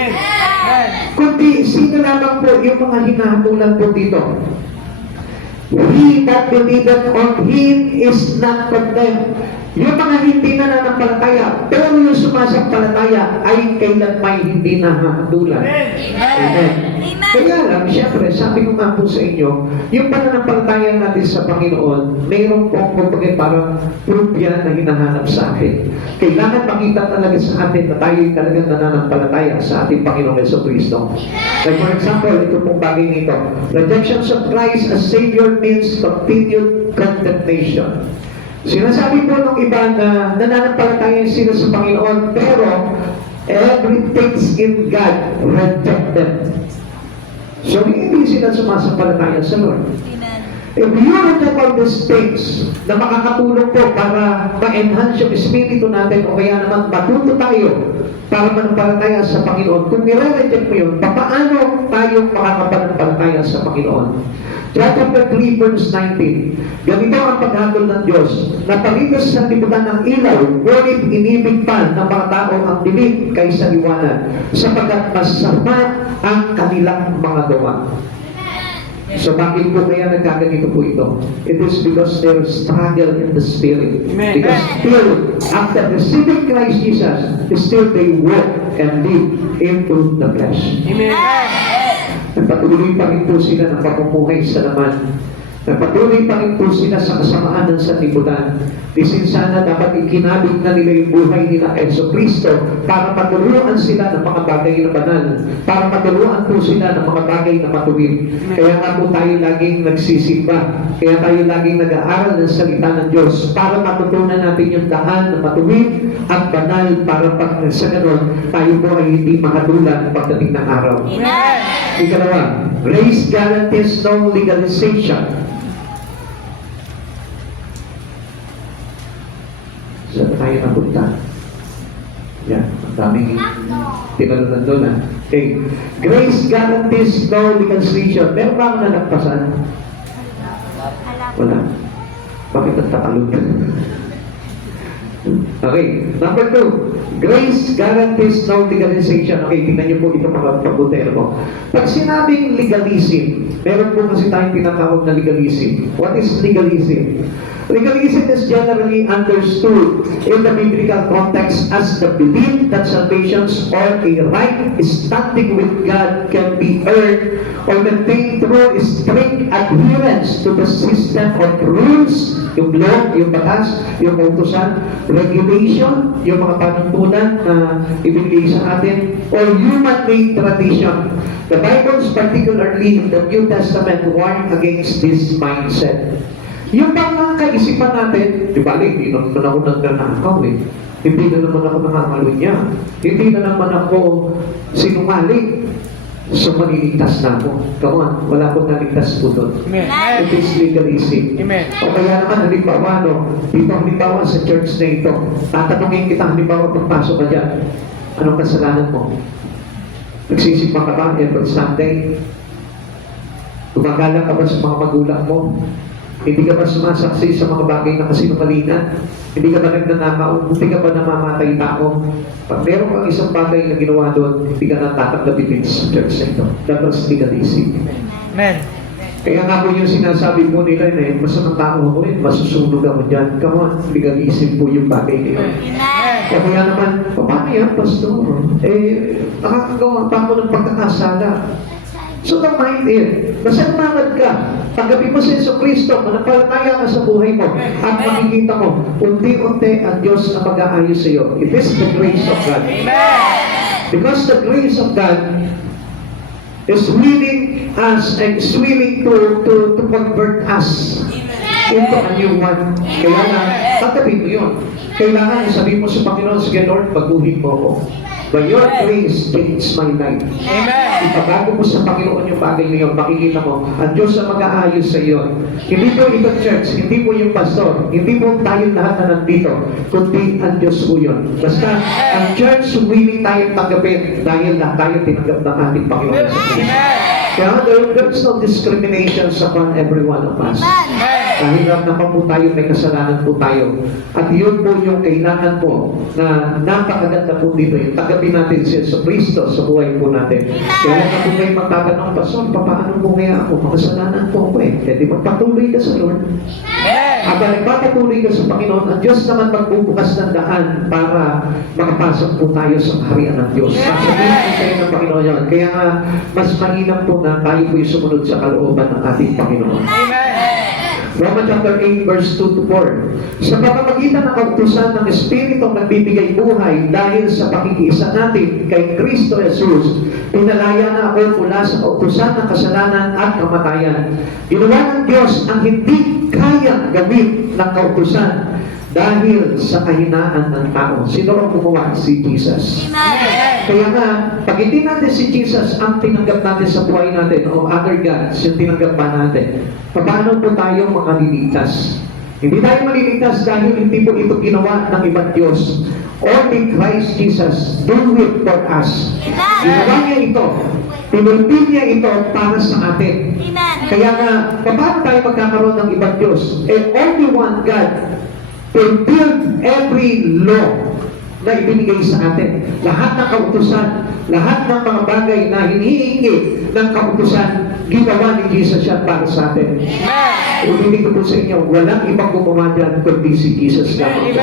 Kundi sino lamang po yung mga hinahatulan po dito? He that believeth on Him is not condemned. Yung mga hindi na nananampalataya, pero yung sumasampalataya ay kailanmay hindi nahahatulan. Amen. Kaya lang, siyempre, sabi ko nga po sa inyo, yung pananampalataya natin sa Panginoon, mayroon po kumbaga parang proof yan na hinahanap sa atin. Kailangan makita talaga sa atin na tayo talagang nananampalataya sa ating Panginoong Jesucristo. Like for example, ito pong bagay nito. Rejection of Christ as Savior means continued condemnation. Sinasabi po ng iba na nananampalataya sila sa Panginoon, pero everything in God rejected. So, hindi sila sumasampalataya sa Lord. If you reject all these things na makakatulong po para ma-enhance yung espiritu natin o kaya naman matuto tayo para manampalataya sa Panginoon, kung nire-reject mo yun, paano tayo makakapanampalataya sa Panginoon? John chapter 3 verse 19. Ganito ang paghatol ng Diyos, na palitas sa libutan ng ilaw, ngunit inibig pa ng mga tao ang dilim kaysa liwanag, sapagkat masama ang kanilang mga gawa. So bakit po kaya nagkaganito po ito? It is because they struggle in the spirit. Amen. Because still, after receiving Christ Jesus, still they walk and live into the flesh. Amen. Nagpatuloy pa rin po sila ng pamumuhay sa laman. Nagpatuloy pa rin po sila sa kasamaan ng sanlibutan. Disin sana dapat ikinabig na nila yung buhay nila kay Yesu Kristo para maturuan sila ng mga bagay na banal. Para maturuan po sila ng mga bagay na matuwid. Kaya nga po tayo laging nagsisimba. Kaya tayo laging nag-aaral ng salita ng Diyos para matutunan natin yung daan na matuwid at banal para pag sa ganon, tayo po ay hindi mahadulan pagdating ng araw. Amen. Ikalawa, grace guarantees no legalization. Saan tayo napunta? Yan, ang daming tinalunan doon ha. Okay, grace guarantees no legalization. Meron ba akong nalagpasan? Wala. Bakit ang takalog? Okay, number 2, grace guarantees no legalization. Okay, tingnan niyo po ito mga pagbuter mo. Pag sinabing legalism, meron po kasi tayong tinatawag na legalism. What is legalism? Legalism is generally understood in the biblical context as the belief that salvation or a right standing with God can be earned or maintained through strict adherence to the system of rules, yung law, yung batas, yung utusan, regulation, yung mga panuntunan na ibigay sa atin, or human-made tradition. The Bible, particularly in the New Testament, warn against this mindset. Yung mga kaisipan natin, di ba, hindi naman ako nagnanakaw eh. Hindi na naman ako nangangalunya. Hindi na naman ako sinungaling. So, maliligtas na ako. Come on, wala akong naligtas po doon. Amen. It is legalism. Amen. O kaya naman, halimbawa, dito halimbawa sa church na ito, tatanungin kita, halimbawa, pagpasok ka dyan, anong kasalanan mo? Nagsisimba ka ba every Sunday? Gumagalang ka ba sa mga magulang mo? Hindi ka ba sumasaksi sa mga bagay na kasinungalingan? Hindi ka ba nagnanakaw? Hindi ka ba namamatay tao? Pag meron kang isang bagay na ginawa doon, hindi ka natatanggapin sa church na ito. That was legalism. Amen. Kaya nga po yung sinasabi po nila na yung masamang tao ako masusunog ako dyan. Come on, legalism po yung bagay na yun. Amen. Kaya naman, paano yan, pastor? Nakakagawa pa ako ng pagkakasala. So, don't mind it. Basta umangat ka. Tanggapin mo si Yesu Kristo, manampalataya ka sa buhay mo, at makikita mo, unti-unti ang Diyos na mag-aayos sa iyo. It is the grace of God. Because the grace of God is willing to convert us into a new one. Kaya nga, tanggapin mo yun. Kailangan sabihin mo sa Panginoon, sige Lord, baguhin mo ako. By your grace, change my life. Amen. Ipabago mo sa Panginoon yung bagay na yun, makikita mo, ang Diyos ang mag-aayos sa iyo. Hindi po ito church, hindi po yung pastor, hindi po tayo lahat na nandito, kundi ang Diyos po yun. Basta, ang church, willing tayong tanggapin dahil na tayo tinanggap ng ating Panginoon sa Kristo. Kaya there's no discrimination upon every one of us. Dahil naman po tayo, may kasalanan po tayo. At yun po yung kailangan po na napakaganda po dito. Yung tanggapin natin si Yesu Kristo sa buhay po natin. Kaya na po kayo magtatanong, Pastor, paano po kaya ako? Makasalanan po ako eh. Kaya di magpatuloy ka sa Lord. Habang nagpapatuloy ka sa Panginoon, ang Diyos naman magbubukas ng daan para makapasok po tayo sa kaharian ng Diyos. Pasabihin po tayo ng Panginoon yan. Kaya nga, mas mainam po na tayo po yung sumunod sa kalooban ng ating Panginoon. Romans chapter 8, verse 2 to 4. Sa pamamagitan ng kautusan ng Espiritu nagbibigay buhay dahil sa pakikiisa natin kay Kristo Jesus, pinalaya na ako mula sa kautusan ng kasalanan at kamatayan. Ginawa ng Diyos ang hindi kayang gawin ng kautusan dahil sa kahinaan ng tao. Sino ang gumawa? Si Jesus. Kaya nga, pag hindi natin si Jesus ang tinanggap natin sa buhay natin o other gods, yung tinanggap pa natin, paano po tayo makaliligtas? Hindi tayo maliligtas dahil hindi po ito ginawa ng ibang Diyos. Only Christ Jesus do it for us. Ginawa niya ito. Pinulpil niya ito para sa atin. Kaya nga, paano tayo magkakaroon ng ibang Diyos? Only one God fulfilled every law na ibinigay sa atin. Lahat ng kautusan, lahat ng mga bagay na hinihingi ng kautusan, ginawa ni Jesus yan para sa atin. Ulitin ko po sa inyo, walang ibang gumawa dyan kundi si Jesus lamang.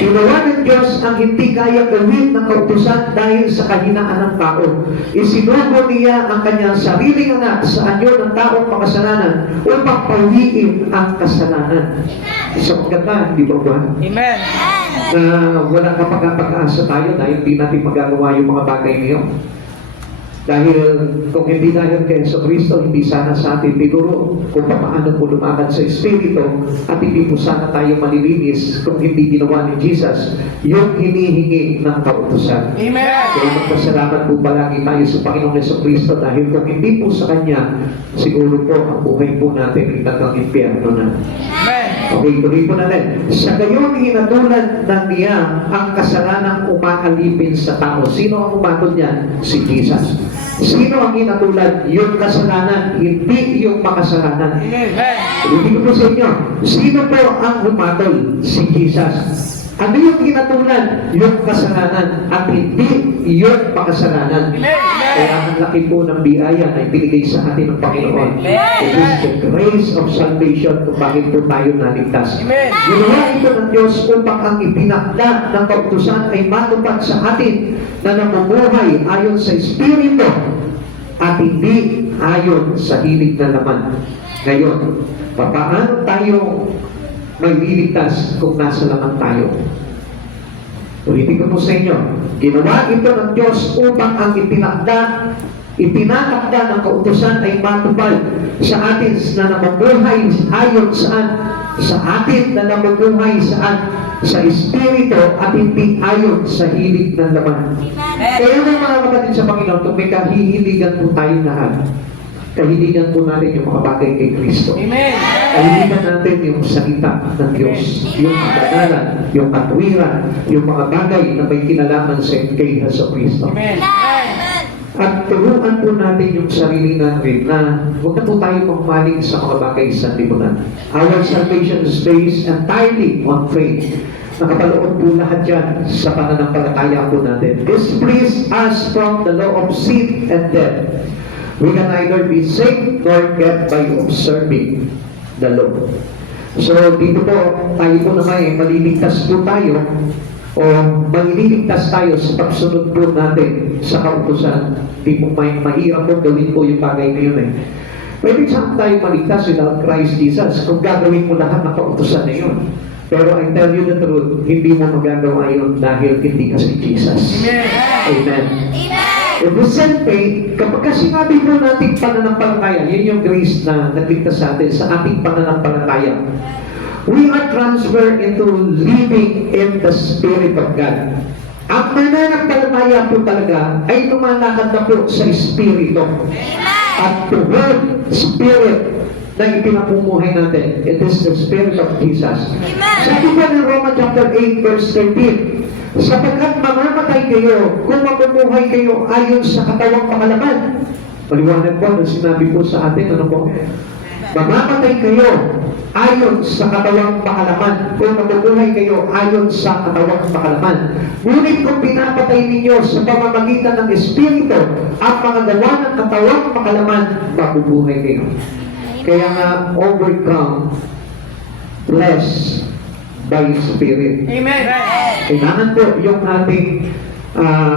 Ginawa ng Diyos ang hindi kaya gawin ng kautusan dahil sa kahinaan ng tao. Isinugo niya ang kanyang sariling anak sa anyo ng taong makasalanan upang pawiin ang kasalanan. Isang maganda, di ba ba? Amen. Na walang kapag-asa tayo dahil hindi natin magagawa yung mga bagay niyo. Dahil kung hindi dahil kay Jesucristo, hindi sana sa atin tinuro kung paano po lumakad sa Espiritu at hindi po sana tayo malilinis kung hindi ginawa ni Jesus yung hinihingi ng kautusan. Amen. Kaya magpasalamat po palagi tayo sa Panginoong Jesucristo dahil kung hindi po sa Kanya, siguro po ang buhay po natin ay tagang impyerno na. Amen. Okay, tuloy po natin. Sa gayon, hinatulan na niya ang kasalanang umaalipin sa tao. Sino ang umatol niyan? Si Jesus. Sino ang hinatulan? Yung kasalanan, hindi yung makasalanan. Amen. Hindi ko po sa inyo. Sino po ang humatol? Si Jesus. Ano yung hinatulan? Yung kasalanan at hindi yung makasalanan. Kaya ang laki po ng biyaya na ibinigay sa atin ng Panginoon. It is the grace of salvation kung bakit po tayo naligtas. Ginawa ito ng Diyos upang ang ipinakda ng kautusan ay matupad sa atin na namumuhay ayon sa Espiritu at hindi ayon sa hilig na laman. Ngayon, paano tayo may liligtas kung nasa laman tayo? Ulitin ko po sa inyo, ginawa ito ng Diyos upang ang ipinakakda ng kautusan ay matupad sa atin na namumuhay ayon saan? Sa atin na namumuhay saan? Sa Espiritu at hindi ayon sa hilig ng laman. Kaya mga kapatid sa Panginoon, kung may kahihiligan po tayo lahat, kahiligan po natin yung mga bagay kay Kristo. Amen. Kahiligan natin yung salita ng Diyos, yung kabanalan, yung katuwiran, yung mga bagay na may kinalaman sa kay Jesucristo. Amen. At turuan po natin yung sarili natin na huwag na po tayo magmaling sa mga bagay sa lipunan. Our salvation is based entirely on faith. Nakapaloob po lahat yan sa pananampalataya po natin. This frees us from the law of sin and death. We can neither be saved nor get by observing the law. So, dito po, tayo po naman ay maliligtas po tayo o maliligtas tayo sa pagsunod po natin sa kautusan. Di po mahirap po gawin po yung bagay na yun eh. Pwede saan tayo maligtas without Christ Jesus kung gagawin mo lahat ng kautusan na yun. Pero I tell you the truth, hindi mo magagawa yun dahil hindi ka si Jesus. Amen. If we send faith, kapag sinabi po natin pananampalataya, yun yung grace na nagligtas sa atin sa ating pananampalataya. We are transferred into living in the Spirit of God. Ang mananampalataya po talaga ay lumalakad na po sa Espiritu. At the word Spirit na ipinapumuhay natin, it is the Spirit of Jesus. Sabi po ng Romans chapter 8 verse 13, sapagkat mamamatay kayo kung mabubuhay kayo ayon sa katawang pangalaman. Maliwanag po na sinabi po sa atin, ano po? Mamamatay kayo ayon sa katawang pangalaman kung mabubuhay kayo ayon sa katawang pangalaman. Ngunit kung pinapatay ninyo sa pamamagitan ng Espiritu at mga gawa ng katawang pangalaman, mabubuhay kayo. Kaya nga, overcome, blessed by Spirit. Amen. Kailangan po yung ating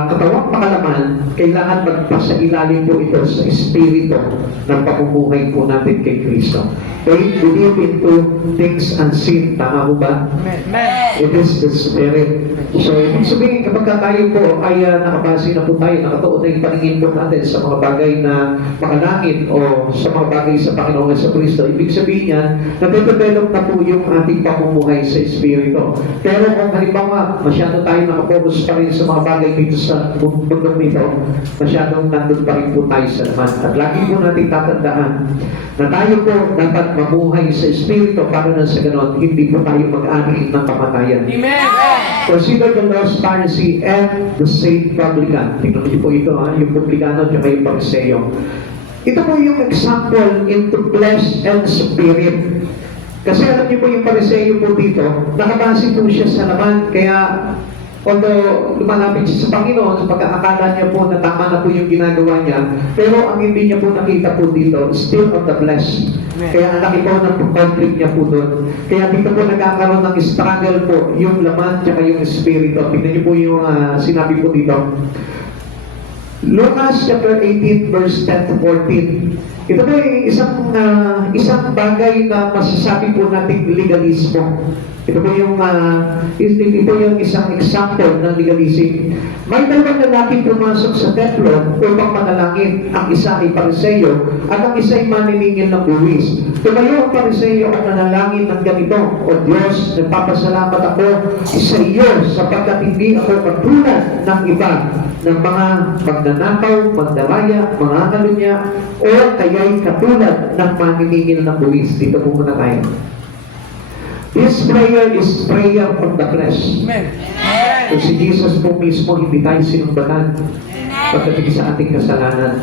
katawang pakalaman, kailangan magpasailalim po ito sa Espiritu ng pamumuhay po natin kay Kristo. Faith, believe into things unseen. Tama po ba? Amen. It is the Spirit. So, ibig sabihin, kapag tayo po ay nakabase na po tayo, nakatuon na yung paningin po natin sa mga bagay na makalangit o sa mga bagay sa Panginoong Jesucristo, ibig sabihin niya, nade-develop na po yung ating pamumuhay sa Espiritu. Pero kung halimbawa, masyado tayo nakapokus pa rin sa mga bagay dito sa mundong nito, masyadong nandun pa rin po tayo sa laman. At lagi po natin tatandaan na tayo po dapat mamuhay sa Espiritu para na sa ganon, hindi po tayo mag-ani ng kamatayan. Amen. Consider the lost Pharisee and the saint publican. Tingnan niyo po ito, yung publikano at yung Phariseo. Ito po yung example into flesh and spirit. Kasi alam niyo po yung Phariseo po dito, nakabase po siya sa laman, kaya Although lumalapit siya sa Panginoon, sa pagkakakala niya po na tama na po yung ginagawa niya, pero ang hindi niya po nakita po dito, still on the flesh. Kaya ang laki po ng conflict niya po doon. Kaya dito po nagkakaroon ng struggle po, yung laman at yung espiritu. Tingnan niyo po yung sinabi po dito. Lucas chapter 18 verse 10 to 14. Ito po ay isang bagay na masasabi po natin legalismo. Ito po yung isang example ng legalism. May dalawang lalaki pumasok sa templo upang manalangin. Ang isa ay Pariseo at ang isa ay maniningil ng buwis. Tumayo ang Pariseo at nanalangin ng ganito, O Diyos, nagpapasalamat ako sa iyo sapagkat hindi ako katulad ng iba ng mga magnanakaw, magdaraya, mga kalunya, o kaya'y katulad ng maniningil ng buwis. Dito po muna tayo. This prayer is prayer from the flesh. Amen. Kung si Jesus po mismo, hindi tayo sinumbatan pagdating sa ating kasalanan.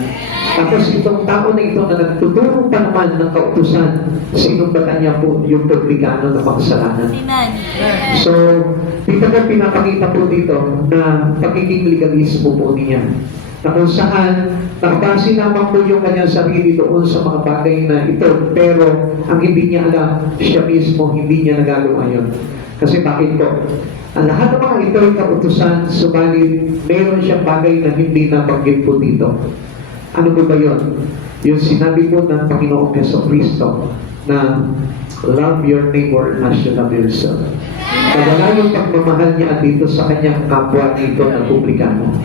Tapos itong tao na ito na nagtuturo pa naman ng kautusan, sinumbatan niya po yung publikano na makasalanan. So, dito na pinapakita po dito na pagiging legalismo po niya. Na kung saan nakabase naman po yung kanyang sarili doon sa mga bagay na ito, pero ang hindi niya alam, siya mismo hindi niya nagagawa yun. Kasi bakit po? Ang lahat ng mga ito ay kautusan, subalit meron siyang bagay na hindi nabanggit po dito. Ano po ba yun? Yung sinabi po ng Panginoong Jesucristo na love your neighbor as you love yourself. Nawala yung pagmamahal niya dito sa kanyang kapwa nito na publikano.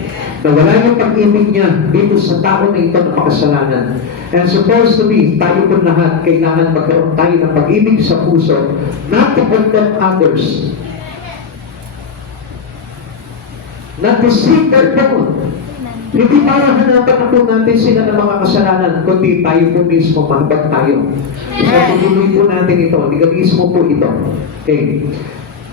Nawala yung pag-ibig niya dito sa tao na ito na makasalanan. And supposed to be, tayo po lahat, kailangan magkaroon tayo ng pag-ibig sa puso, not to condemn others, not to seek their own. Hindi para hanapan na po natin sila ng mga kasalanan, kundi tayo po mismo, mahabag tayo. So, tutuloy po natin ito. Legalismo po ito. Okay.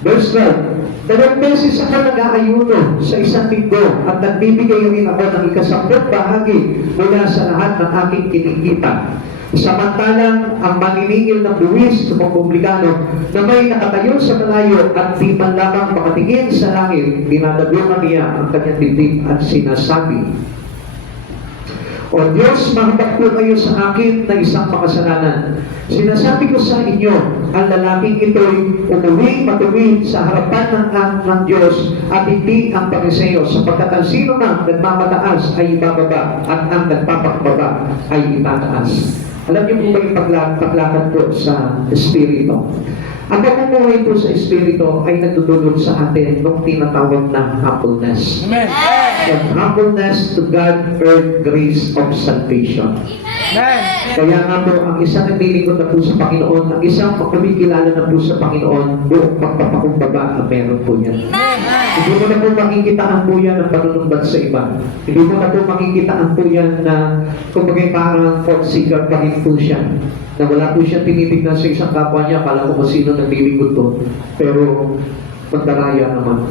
Verse 12, dalawang beses ako nag-aayuno sa isang linggo at nagbibigay rin ako ng ikasampung bahagi mula sa lahat ng aking kinikita. Samantalang ang maniningil ng buwis ng mga publikano na may nakatayo sa malayo at di man lamang makatingin sa langit, dinadagulman niya ang kanyang dibdib at sinasabi, O Diyos, mahabag po kayo sa akin na isang makasalanan. Sinasabi ko sa inyo, ang lalaking ito'y umuwi matuwid sa harapan ng Diyos at hindi ang Pariseo, sapagkat ang sino na nagmamataas ay ibababa at ang nagpapakbaba ay itataas. Alam niyo po ba yung paglakad po sa Espiritu? Ang pagmumuhay po sa Espiritu ay nagdudulot sa atin ng tinatawag na humbleness. Amen. And humbleness to God earned grace of salvation. Amen. Kaya nga po, ang isang naglilingkod na po sa Panginoon, ang isang kumikilala na po sa Panginoon, buong magpapakumbaba ang meron po niya. Hindi mo na po makikitaan po yan ng panunumbat sa iba. Hindi mo na po makikitaan po yan na kumbaga parang thought seeker pa rin po siya. Na wala po siya tinitignan sa isang kapwa niya, kala ko kung sino naglilingkod to, pero magdaraya naman.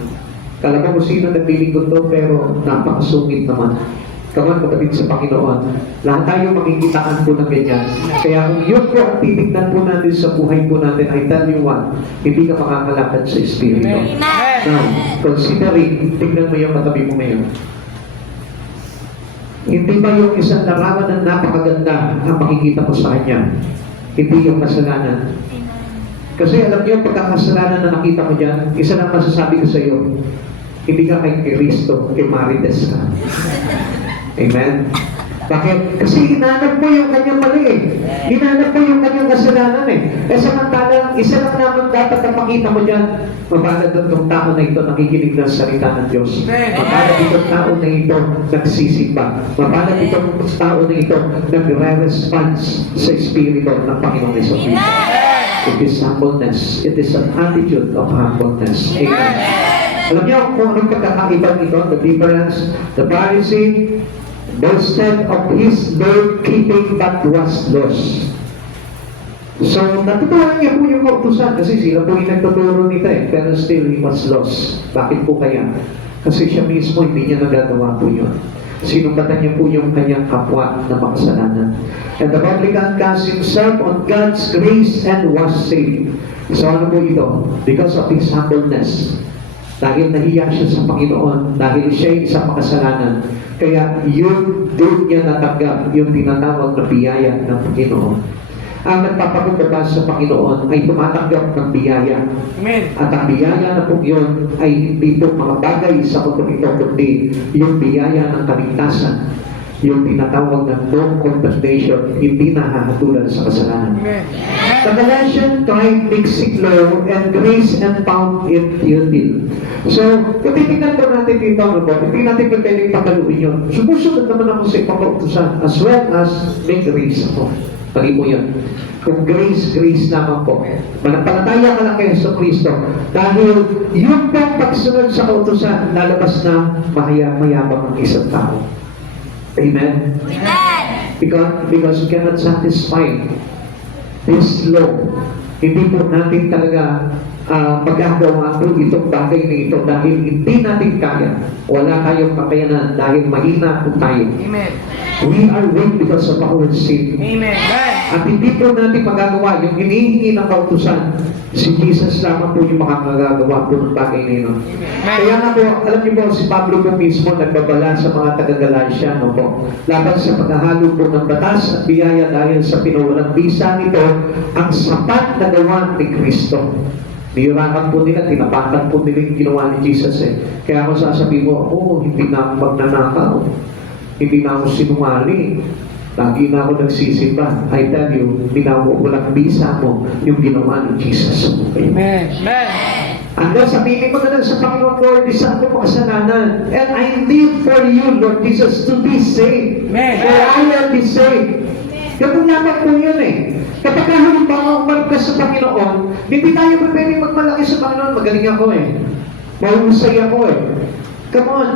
Kala ko kung sino naglilingkod to, pero napakasungit naman. Kaman kapatid sa Panginoon, lahat tayo makikitaan po ng ganyan. Kaya kung yun po ang titignan po natin sa buhay po natin, I tell you what, hindi ka makakalakad sa Espiritu. Now, considering, tignan mo yung katabi mo ngayon. Hindi ba yung isang larawan na napakaganda ang makikita ko sa kanya? Hindi yung kasalanan. Kasi alam niyo, pagkakasalanan na nakita ko dyan, isa lang masasabi ko sa iyo, hindi ka kay Cristo, kay Marites ka. Amen? Bakit? Kasi hinanap mo yung kanyang mali eh. Hinanap mo yung kanyang kasalanan eh. Eh samantalang, isa lang naman dapat ang makita mo dyan. Mapalad itong tao na ito nakikinig ng salita ng Diyos. Mapalad itong tao na ito nagsisimba. Mapalad itong tao na ito nagre-response sa Espiritu ng Panginoong Jesucristo. It is humbleness. It is an attitude of humbleness. Amen. Alam niyo kung anong pagkakaiba nito, the difference, the Pharisee boasted of his Lord-keeping but was lost. So, natutunan niya po yung kautusan kasi sila po yung nagtuturo nito eh, pero still he was lost. Bakit po kaya? Kasi siya mismo hindi niya nagagawa po yun. Sinumbatan niya po yung kanyang kapwa na makasalanan. And the publican cast himself on God's grace and was saved. So ano po ito? Because of his humbleness. Dahil nahiya siya sa Panginoon, dahil siya ay isang makasalanan. Kaya yun, doon niya natanggap yung tinatawag na biyaya ng Panginoon. Ang nagpapakumbaba sa Panginoon ay tumatanggap ng biyaya. Amen. At ang biyaya na po yun ay hindi po mga bagay sa mundo ito, kundi yung biyaya ng kaligtasan. Yung tinatawag na no condemnation, hindi nahahatulan sa kasalanan. Amen. The Galatians tried mixing law and grace and found it futile. So, kung titignan po natin dito, hindi natin pwedeng pagaluin yun. Sumusunod naman ako sa ipapautusan as well as may grace ako. Pali po yun. Kung grace naman po. Manampalataya ka lang kay Yesu Cristo. Dahil yung pong pagsunod sa kautusan, lalabas na mayabang ang isang tao. Amen? Amen. Because you cannot satisfy this law. Hindi po natin talaga magagawa po itong bagay na ito dahil hindi natin kaya. Wala tayong kakayanan dahil mahina po tayo. Amen. We are weak because of our sin. Amen. At hindi po natin magagawa yung hinihingi ng kautusan. Si Jesus lamang po yung makakagawa po ng bagay na yun. Kaya nga po, alam niyo po, si Pablo po mismo nagbabala sa mga taga-Galacia, no po, laban sa paghahalo po ng batas at biyaya dahil sa pinuwalang bisa nito, ang sapat na gawa ni Kristo. Niyurakan po nila, tinapakan po nila yung ginawa ni Jesus eh. Kaya ako sasabihin mo, hindi na ako magnanakaw. Hindi na ako sinungaling. Lagi na ako nagsisimba. I tell you, walang bisa mo yung ginawa ni Jesus. Amen. Amen. Hanggang sabihin mo na lang sa Panginoon, Lord, isa ako makasalanan. And I live for you, Lord Jesus, to be saved. Amen. For I will be saved. Ganun lamang po yun eh. Kapag halimbawa umarap ka sa Panginoon, hindi tayo pwedeng magmalaki sa Panginoon. Magaling ako eh. Mahusay ako eh. Come on.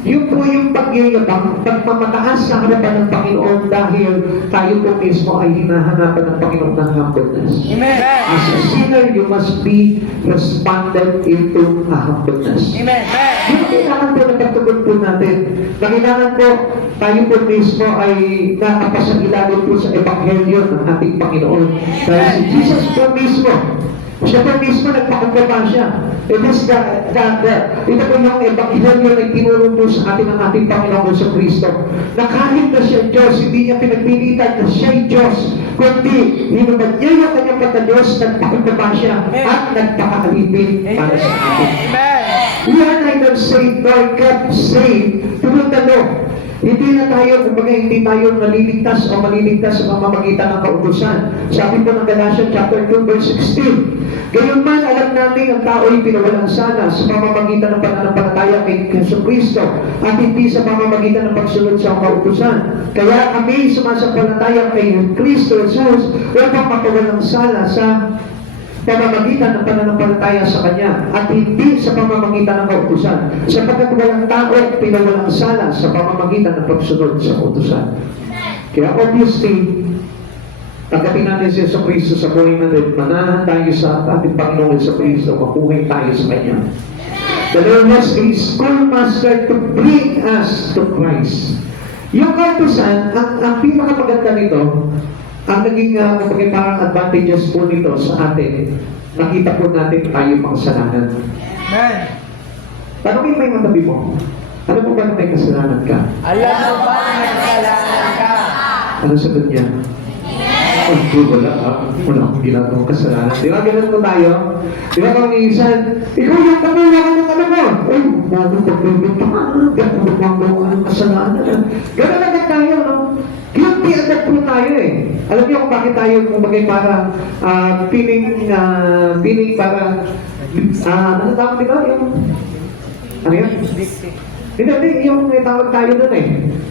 Yun po yung pagyayabang, pagmamataas sa harapan ng Panginoon dahil tayo po mismo ay hinahanapan ng Panginoon ng humbleness. Amen. As a sinner, you must be responded into a humbleness. Amen. Yung kailangan po na pagtugon po natin, na kailangan po tayo po mismo ay nakapasang-ilalim po sa Ebanghelyo ng ating Panginoon. Dahil si Jesus po mismo, siya po mismo nagpakumbaba siya. Ito po yung Ebanghelyo na tinuro po sa atin ng ating Panginoon sa Kristo. Na kahit na siya Diyos, hindi niya pinagpilitan na siya'y Diyos. Kundi, hinubad niya yung kanyang pagka-Diyos, nagpakumbaba siya at nagpakaalipin para sa atin. Amen. We are neither saved nor kept saved through the law. Hindi na tayo, kumbaga hindi tayo naliligtas o maliligtas sa pamamagitan ng kautusan. Sabi po ng Galatians chapter 2 verse 16. Gayunman alam natin ang tao ay pinawalang sana sa pamamagitan ng pananampalataya kay Yesu Cristo at hindi sa pamamagitan ng pagsunod sa kautusan. Kaya kami sumasampalataya kay Kristo Jesus upang mapawalang sala sa pamamagitan ng pananampalataya sa Kanya at hindi sa pamamagitan ng kautusan sapagkat walang tao pinawalang sala sa pamamagitan ng pagsunod sa kautusan. Kaya obviously, tanggapin natin si Yesu Cristo sa buhay natin, manahan tayo sa ating Panginoon Yesu Cristo, makuhay tayo sa Kanya. The Lord has a schoolmaster to bring us to Christ. Yung kautusan, ang pinakamaganda nito, ang naging parang advantages po nito sa atin, nakita po natin tayo makasalanan. Amen. Tanongin mo yung matabi mo, ano po ba na may kasalanan ka? Alam mo ba na nagkasalanan ka? Ano sagot niya? Hindi, wala wala akong ginagawang kasalanan. Di ba, ganun po tayo? Di ba, kung minsan, ikaw yung pamula ka ng ano mo? Ay, bagong pagbibigta ka, gano'n magagawa ng kasalanan. Ganun agad tayo, no? Guilty agad po tayo eh. Alam niyo kung bakit tayo, kung bagay para feeling para, ano tawag di ba? Yung, ano yun? Hindi, yung may tawag tayo doon eh.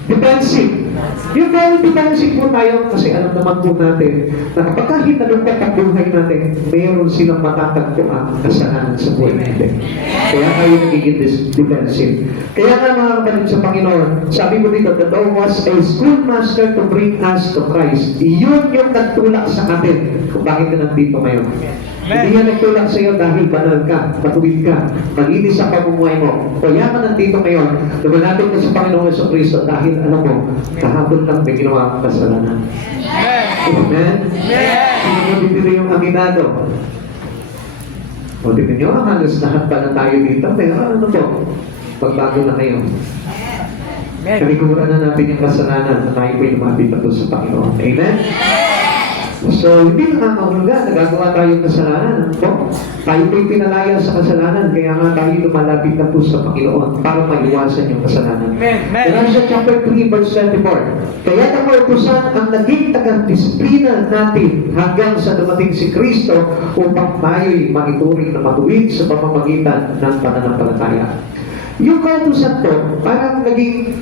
Defensive. Yung dahil defensive po tayo, kasi alam naman po natin, na kapag hinalungkat ang buhay natin, mayroon silang matatagpo ang kasalanan sa buhay natin. Kaya tayo nagiging defensive. Kaya nga mga kapatid sa Panginoon, sabi mo dito, that thou was a schoolmaster to bring us to Christ. Iyon yung nagtulak sa atin kung bakit ka nandito ngayon. Hindi yan nagtulak sa iyo dahil banal ka, matuwid ka, malinis ang pamumuhay mo. Kaya ka nandito ngayon, lumalapit ka sa Panginoon Yesu Cristo dahil alam mo, kahapon lang may ginawa kang kasalanan. Amen. Amen? Amen. Sino mo dito yung aminado? O, tignan nyo, halos lahat pa na tayo dito. Pero ano po, pagbago na kayo. Amen. Kalikuran na natin yung kasalanan na tayo po'y lumapit na po sa Panginoon. Amen? So, hindi nakakahulugan, nagagawa tayo ng kasalanan. Po? Tayo po'y pinalaya sa kasalanan, kaya nga tayo lumalapit na po sa Panginoon para maiwasan yung kasalanan. Amen. Amen. Galatians chapter 3, verse 24. Kaya ang kautusan ang naging taga-disiplina natin hanggang sa dumating si Kristo upang tayo'y maituring na matuwid sa pamamagitan ng pananampalataya. Yung kautusan to, parang naging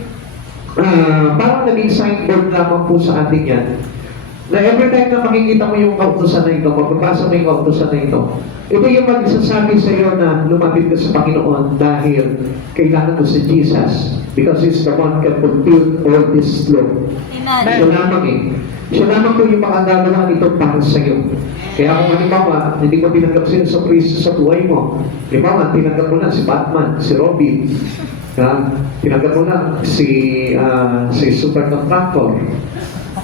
signboard lamang po sa atin yan. Na every time na makikita mo yung kautusan na ito, magbabasa mo yung kautusan na ito, ito yung magsasabi sa iyo na lumapit ka sa Panginoon dahil kailangan mo si Jesus because He's the one can fulfill all this law. Amen. Siya lamang eh. Siya lamang po yung makagagawa nito para sa iyo. Kaya kung halimbawa, hindi mo tinanggap siya sa Kristo sa buhay mo, halimbawa, tinanggap mo na si Batman, si Robin, tinanggap mo na si Supercontractor,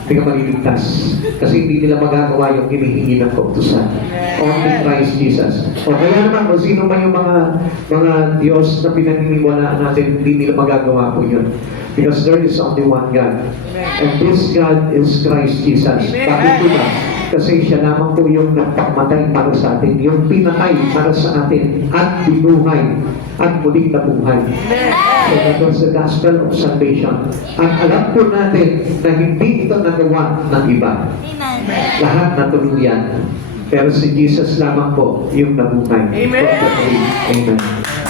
hindi ka maliligtas. Kasi hindi nila magagawa yung hinihingi ng kautusan. Only Christ Jesus. O kaya naman, kung sino man yung mga Diyos na pinaniniwalaan natin, hindi nila magagawa po yun. Because there is only one God. And this God is Christ Jesus. Bakit po ba? Kasi siya lamang po yung nagpakamatay para sa atin. Yung pinatay para sa atin. At binuhay. At muling nabuhay. So that was the gospel of salvation. At alam po natin na hindi ito nagawa ng iba. Amen. Lahat na tuluyan. Pero si Jesus lamang po yung nabuhay. Amen. Amen.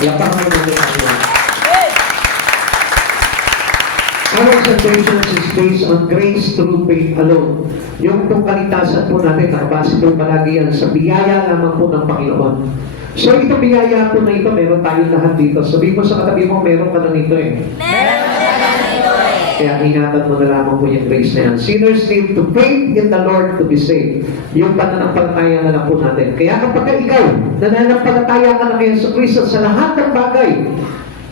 Lapakan mo natin ang Lord. Our salvation is based on grace through faith alone. Yung itong kaligtasan po natin, nakabase po palagi yan sa biyaya lamang po ng Panginoon. So ito biyaya po na ito, meron tayong lahat dito. Sabihin mo sa katabi mo, meron ka na nito eh. Meron ka na dito eh. Kaya ingatan mo na lamang po yung grace na yan. Sinners need to faith in the Lord to be saved. Yung pananampalataya na lang po natin. Kaya kapag ikaw, nananampalataya ka na kay Jesus Cristo sa lahat ng bagay,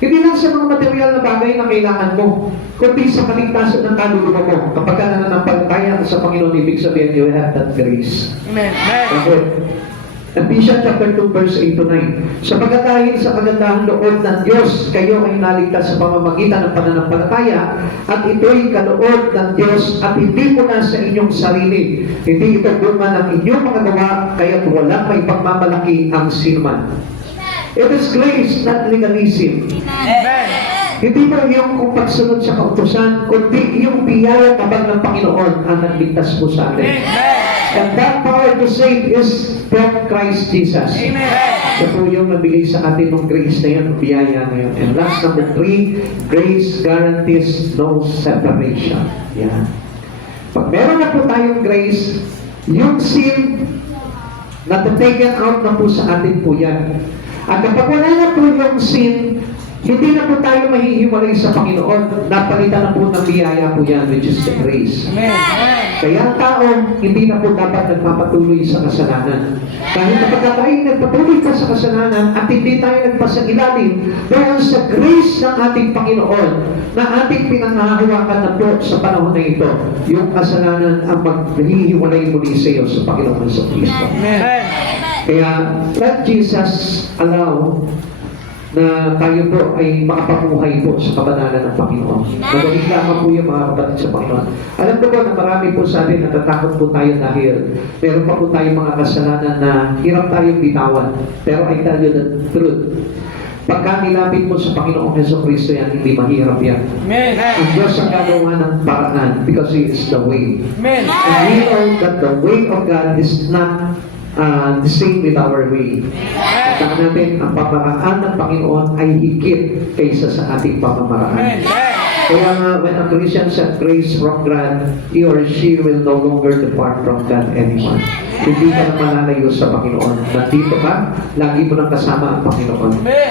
hindi lang sa mga material na bagay na kailangan mo, kundi sa kaligtasan ng kaluluwa mo. Kapag ka nananampalataya ka sa Panginoon, ibig sabihin, you have that grace. Amen. Amen. Okay. Ephesians chapter 2 verse 8 to 9. Sapagkat dahil sa kagandahang loob ng Diyos, kayo ay naligtas sa pamamagitan ng pananampalataya, at ito'y kaloob ng Diyos at hindi mula sa inyong sarili. Hindi ito bunga ng inyong mga gawa, kaya't walang may pagmamalaki ang sinuman. It is grace, not legalism. Amen. Hindi mo yung kung pagsunod sa kautusan, kundi yung biyaya kapag ng Panginoon ang nagligtas mo sa atin. Amen. And that power to save is from Christ Jesus. Amen. Ito po yung nabigay sa atin ng grace na yun, biyaya na yun. And last, number 3, grace guarantees no separation. Yan. Pag meron na po tayong grace, yung sin, natataken out na po sa atin po yan. At kapag wala na po yung sin, hindi na po tayo mahihiwalay sa Panginoon. Napalitan na po ng biyaya po yan, which is the grace. Amen. Amen. Kaya ang tao, hindi na po dapat nagpapatuloy sa kasalanan. Dahil kapag tayo nagpatuloy ka sa kasalanan at hindi tayo nagpasagilalim dahil sa grace ng ating Panginoon na ating pinangahawakan na po sa panahon na ito, yung kasalanan ang maghihiwalay muli sa iyo sa Panginoon sa Kristo. Amen. Kaya let Jesus allow na tayo po ay makapamuhay po sa kabanalan ng Panginoon. Magaling lamang po yung mga kapatid sa Panginoon. Alam ko po na marami po sa atin natatakot po tayo dahil meron pa po tayong mga kasalanan na hirap tayong bitawan. Pero I tell you the truth. Pagka nilapit mo sa Panginoong Jesucristo yan, hindi mahirap yan. Amen. Ang Diyos ang gagawa ng paraan because He is the way. Amen. And we know that the way of God is not the same with our way. Saka natin, ang pamamaraan ng Panginoon ay higit kaysa sa ating pamamaraan. Amen. Kaya nga, when a Christian set grace from God, he or she will no longer depart from God anymore. Hindi ka na malalayo sa Panginoon. Nandito ka, lagi mo nang kasama ang Panginoon. Amen?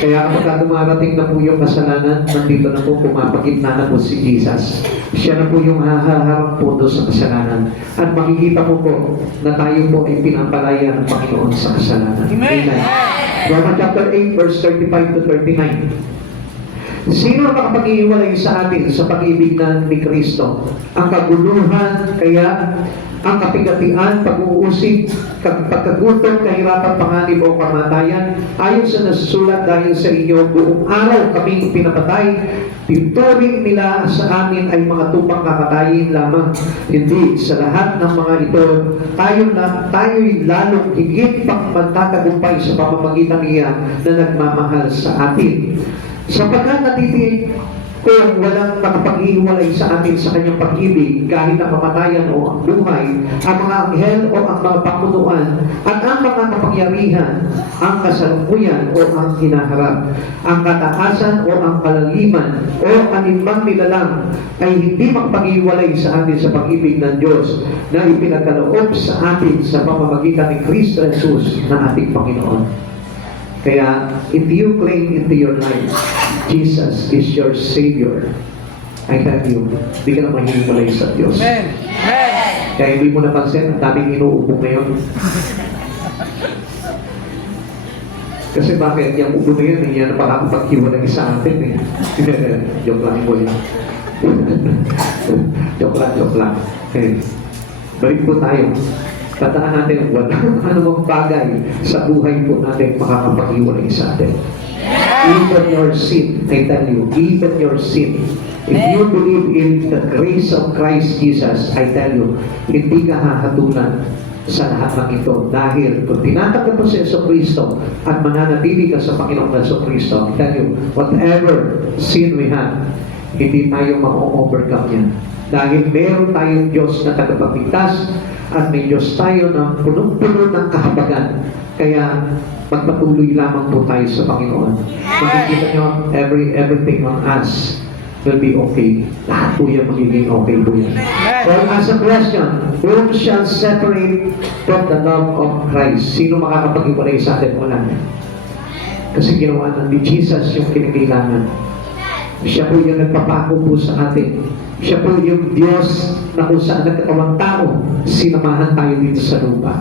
Kaya kapag dumarating na po yung kasalanan, nandito na po, pumapagitna na po si Jesus. Siya na po yung haharap po doon sa kasalanan. At makikita mo po na tayo po ay pinapalaya ng Panginoon sa kasalanan. Amen. Romans chapter 8, verse 35 to 39. Sino ang makapag-iwalay sa atin sa pag-ibig ni Kristo? Ang kaguluhan, kaya ang kapigatian, pag-uusig, pagkagutom, kahirapan, panganib o kamatayan, ayon sa nasusulat dahil sa inyo, buong araw kaming pinapatay, pinturing nila sa amin ay mga tupang kakatayin lamang. Hindi, sa lahat ng mga ito, tayo'y lalong higit pang magtatagumpay sa pamamagitan niya na nagmamahal sa atin. Sapagkat natitig kung walang nakapag-iwalay sa atin sa kanyang pag-ibig, kahit ang kamatayan o ang buhay, ang mga anghel o ang mga pamunuan, at ang mga kapangyarihan, ang kasalukuyan o ang hinaharap, ang kataasan o ang kalaliman, o anumang nilalang, ay hindi makapag-iwalay sa atin sa pag-ibig ng Diyos na ipinagkaloob sa atin sa pamamagitan ni Kristo Jesus na ating Panginoon. Kaya, if you claim into your life, Jesus is your Savior, I tell you, hindi ka na mahihiwalay sa Diyos. Amen. Amen. Kaya hindi mo napansin, ang daming inuubo ngayon. Kasi bakit? Yung ubo na yan, yan ang pakakapaghiwalay sa atin eh. Joke lang po yan. Joke lang. Okay. Balik po tayo. Tandaan natin, walang anumang bagay sa buhay po natin makakapaghiwalay sa atin. Even your sin, I tell you, even your sin. If you believe in the grace of Christ Jesus, I tell you, hindi ka hahatulan sa lahat ng ito. Dahil kung tinatanggap mo si Jesucristo at mananatili ka sa Panginoong Jesucristo, I tell you, whatever sin we have, hindi tayo ma-overcome yan. Dahil meron tayong Diyos na tagapagligtas at may Diyos tayo na punong-puno ng kahabagan. Kaya magpatuloy lamang po tayo sa Panginoon. Makikita nyo, everything on us will be okay. Lahat po yan magiging okay po yan. So as a question, whom shall separate from the love of Christ? Sino makakapag-iwalay sa atin? Wala na. Kasi ginawa na ni Jesus yung kinakailangan. Siya po yung nagpapako po sa atin. Siya po yung Diyos na kung saan nagkatawang tao, sinamahan tayo dito sa lupa.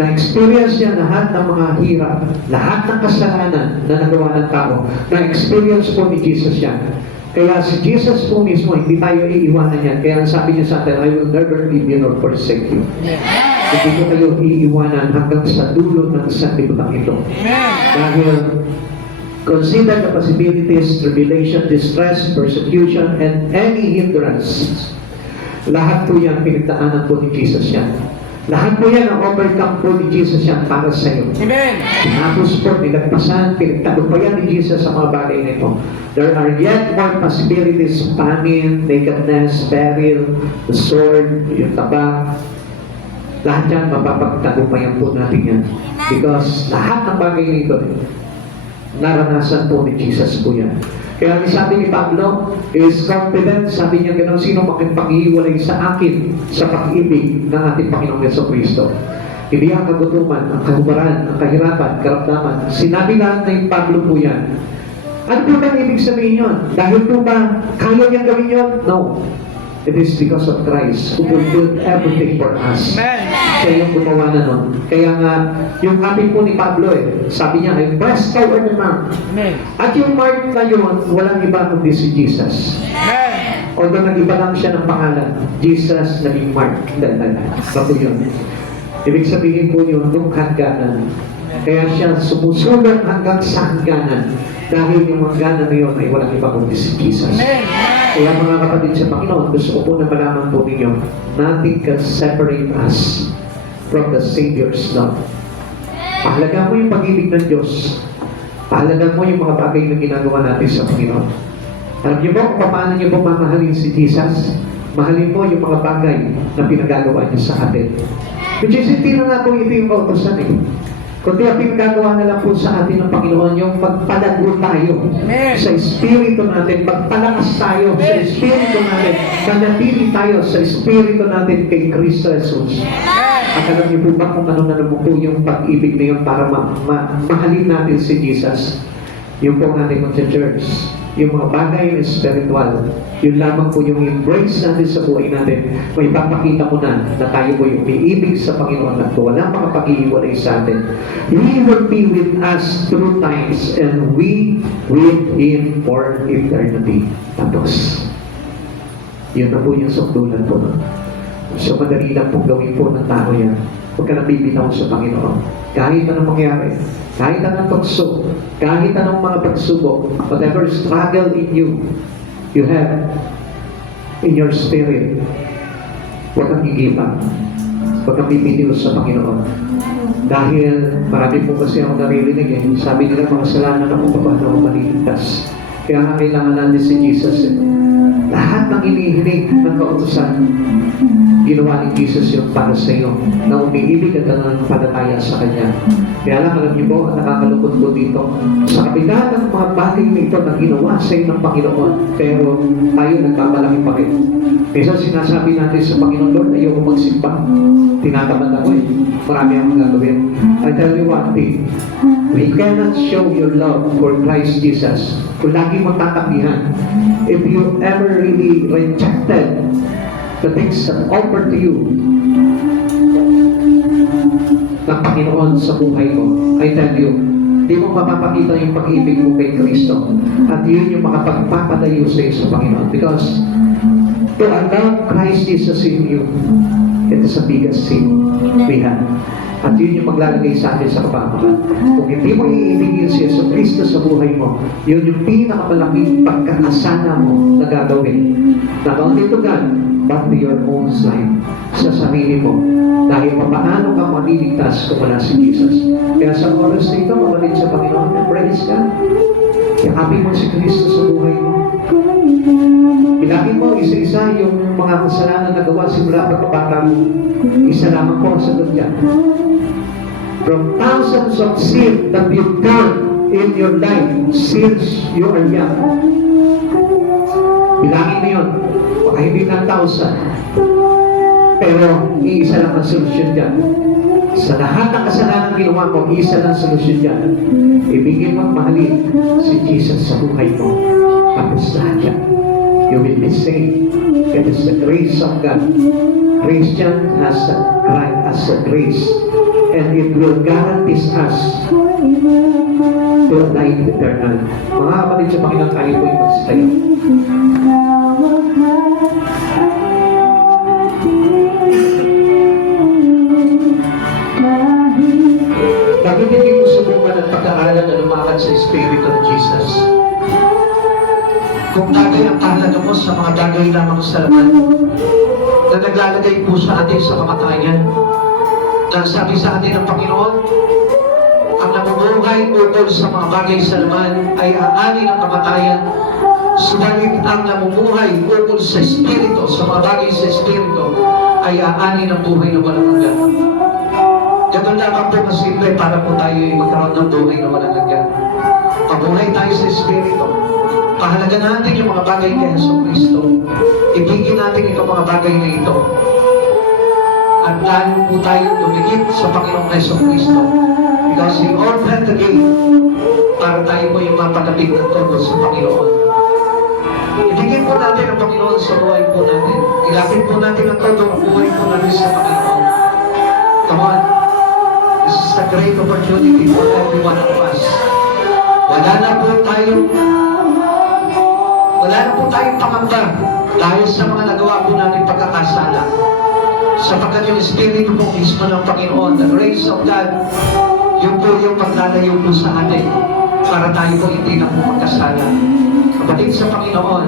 Na-experience niya lahat ng mga hirap, lahat ng kasalanan na nagawa ng tao. Na-experience po ni Jesus yan. Kaya si Jesus po mismo, hindi tayo iiwanan yan. Kaya sabi niya sa atin, I will never leave you nor forsake you. Hindi ko kayo iiwanan hanggang sa dulo ng sanlibutan ito. Dahil consider the possibilities, tribulation, distress, persecution, and any hindrance. Lahat po yan, pinagdaanan po ni Jesus yan. Lahat po yan, ang overcome po ni Jesus yan para sa iyo. Amen. Tapos po, nilagpasan, pinagtagumpayan ni Jesus sa mga bagay na ito. There are yet more possibilities, famine, nakedness, peril, the sword, yung tabak. Lahat yan, mapapagtagumpayan po natin yan. Because lahat ng bagay na ito, naranasan po ni Jesus po yan. Kaya sabi ni Pablo, is confident, sabi niya gano'n, sino makipag-iwalay sa akin sa pag-ibig ng ating Panginoong Jesucristo. Hindi ang kagutuman, ang kahubaran, ang kahirapan, karamdaman. Sinabi lang na yung Pablo po yan. Ano po bang ibig sabihin yun? Dahil po ba kaya niyang gawin yun? No. It is because of Christ who will do everything for us. Amen. Siya yung gumawa na nun. Kaya nga, yung ating po ni Pablo sabi niya, I press toward the mark. Amen. At yung mark na yun, walang iba kundi si Jesus. Amen. Although nag-iba lang siya ng pangalan, Jesus naging mark. Bago yun. Ibig sabihin po yun, yung hangganan. Kaya siya sumusunod hanggang sa hangganan. Dahil yung hangganan na yun ay walang iba kundi si Jesus. Amen. Kaya mga kapatid sa Panginoon, gusto ko po na malaman po ninyo, nothing can separate us from the Savior's love. Pahalaga mo yung pag-ibig ng Diyos. Pahalaga mo yung mga bagay na ginagawa natin sa Panginoon. Alam niyo po kung paano niyo po mamahalin si Jesus? Mahalin mo yung mga bagay na pinagagawa niya sa atin. Which is, hindi na nga po ito yung kautosan eh. Kundi ang pinagagawa na lang po sa atin ng Panginoon yung magpalago tayo sa espiritu natin, magpalakas tayo sa espiritu natin, manatili tayo sa espiritu natin kay Kristo Jesus. At alam niyo po ba kung ano-ano po yung pag-ibig na yun para mahalin natin si Jesus? Yung po ang ating church, yung mga bagay na spiritual, yun lamang po yung embrace natin sa buhay natin. May papakita mo na tayo po yung umiibig sa Panginoon at walang makapag-iwalay sa atin. He will be with us through times and we with Him for eternity. Tapos, yun na po yung sukdulan po. So madali lang pong gawin po ng tao yan. Huwag ka nabibitaw sa Panginoon. Kahit anong mangyari, kahit anong tukso, kahit anong mga pagsubok, whatever struggle in you, you have in your spirit, huwag kang gigiba. Huwag kang bibitiw sa Panginoon. Dahil marami po kasi ako naririnig eh. Sabi nila, mga kasalanan ako, paano ako maliligtas? Kaya nga kailangan natin si Jesus eh. Lahat ng inihinig ng kautusan, ginawa ni Jesus yung para sa iyo, na umiibig at nananampalataya sa Kanya. Kaya lang, alam niyo po, ang nakakalungkot po dito, sa kabila ng mga bagay na ito na ginawa sa iyo ng Panginoon, pero tayo nagkamalaki pa rin. Kaya sinasabi natin sa Panginoon, Lord, ayoko magsimba. Tinatamad ako eh. Marami akong gagawin. I tell you one thing, we cannot show your love for Christ Jesus kung lagi mo tatapihan. If you ever really rejected the things that offered to you ng Panginoon sa buhay mo, I tell you, hindi mo mapapakita yung pag-ibig mo kay Kristo. At yun yung makapagpapalayo sa iyo sa Panginoon. Because to allow Christ Jesus in you, it is the biggest sin we have. At yun yung maglalagay sa atin sa kapamakan. Kung hindi mo iibigin si Yesu Cristo sa buhay mo, yun yung pinakamalaking pagkakasana mo na gagawin. Not only to God, but to your own life. Sa sarili mo. Dahil paano ka maliligtas kung wala si Jesus. Kaya sa oras na ito, mabalit sa Panginoon, praise God. Yakapin mo si Kristo sa buhay mo. Bilangin mo isa-isa yung mga kasalanan na gawa simula pagkabata mo. Isa lamang po ang sagot dyan. From thousands of sin that you've done in your life since you are young. Bilangin mo yun. Baka hindi na 1,000. Pero iisa lang ang solusyon dyan. Sa lahat ng kasalanan ginawa mo, isa lang ang solusyon dyan. Ibigin mo at mahalin si Jesus sa buhay mo. Tapos lahat yan. You will be saved. It is the grace of God. Christian has a grace. And it will guarantee us to a life eternal. Mga kapatid sa Panginoon, tayo po yung magsitayo. Bakit hindi mo subukan at pag-aaral na lumakad sa Espiritu ng Jesus? Kung bagay ang kahalaga mo sa mga bagay lamang sa laman na naglalagay po sa atin sa kamatayan, na sabi sa atin ng Panginoon, ang namumuhay ukol sa mga bagay sa laman ay aani ng kamatayan, subalit ang namumuhay ukol sa Espiritu, sa mga bagay sa Espiritu, ay aani ng buhay na walang hanggan. Ganun lamang po kasimple para po tayo magkaroon ng buhay na walang hanggan. Pabuhay tayo sa Espiritu. Pahalaga natin yung mga bagay kay Yesu Cristo. Ibigin natin itong mga bagay na ito. At lalo po tayo lumikit sa Panginoong Yesu Cristo. Because He opened the gate para tayo po yung mapatapig ng todo sa Panginoon. Ibigin po natin ang Panginoon sa buhay po natin. Ilapit po natin ang todo ang buhay po natin sa Panginoon. Come on. This is a great opportunity for every one of us. Wala na po tayong pangamba dahil sa mga nagawa po natin pagkakasala. Sapagkat yung Espiritu po mismo ng Panginoon, the grace of God, yun po yung maglalayo po sa atin para tayo po hindi na po magkasala. Kapatid sa Panginoon,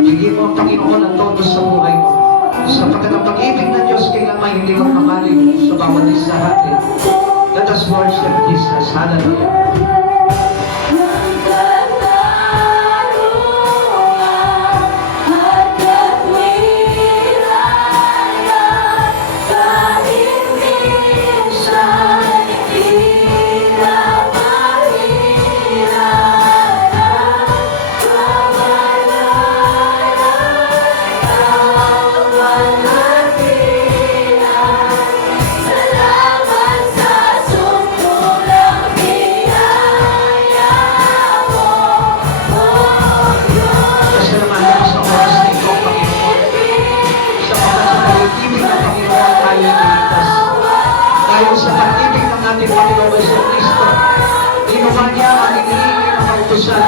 bigyan mo ang Panginoon ang todo sa buhay mo. Sapagkat ang pag-ibig ng Diyos kailangan hindi magmamalig sa bawat isa natin. Let us worship Jesus. Hallelujah. Dahil sa pag-ibig ng ating Panginoon Yesu Cristo, ginawa niya ang iniingin ng kautusan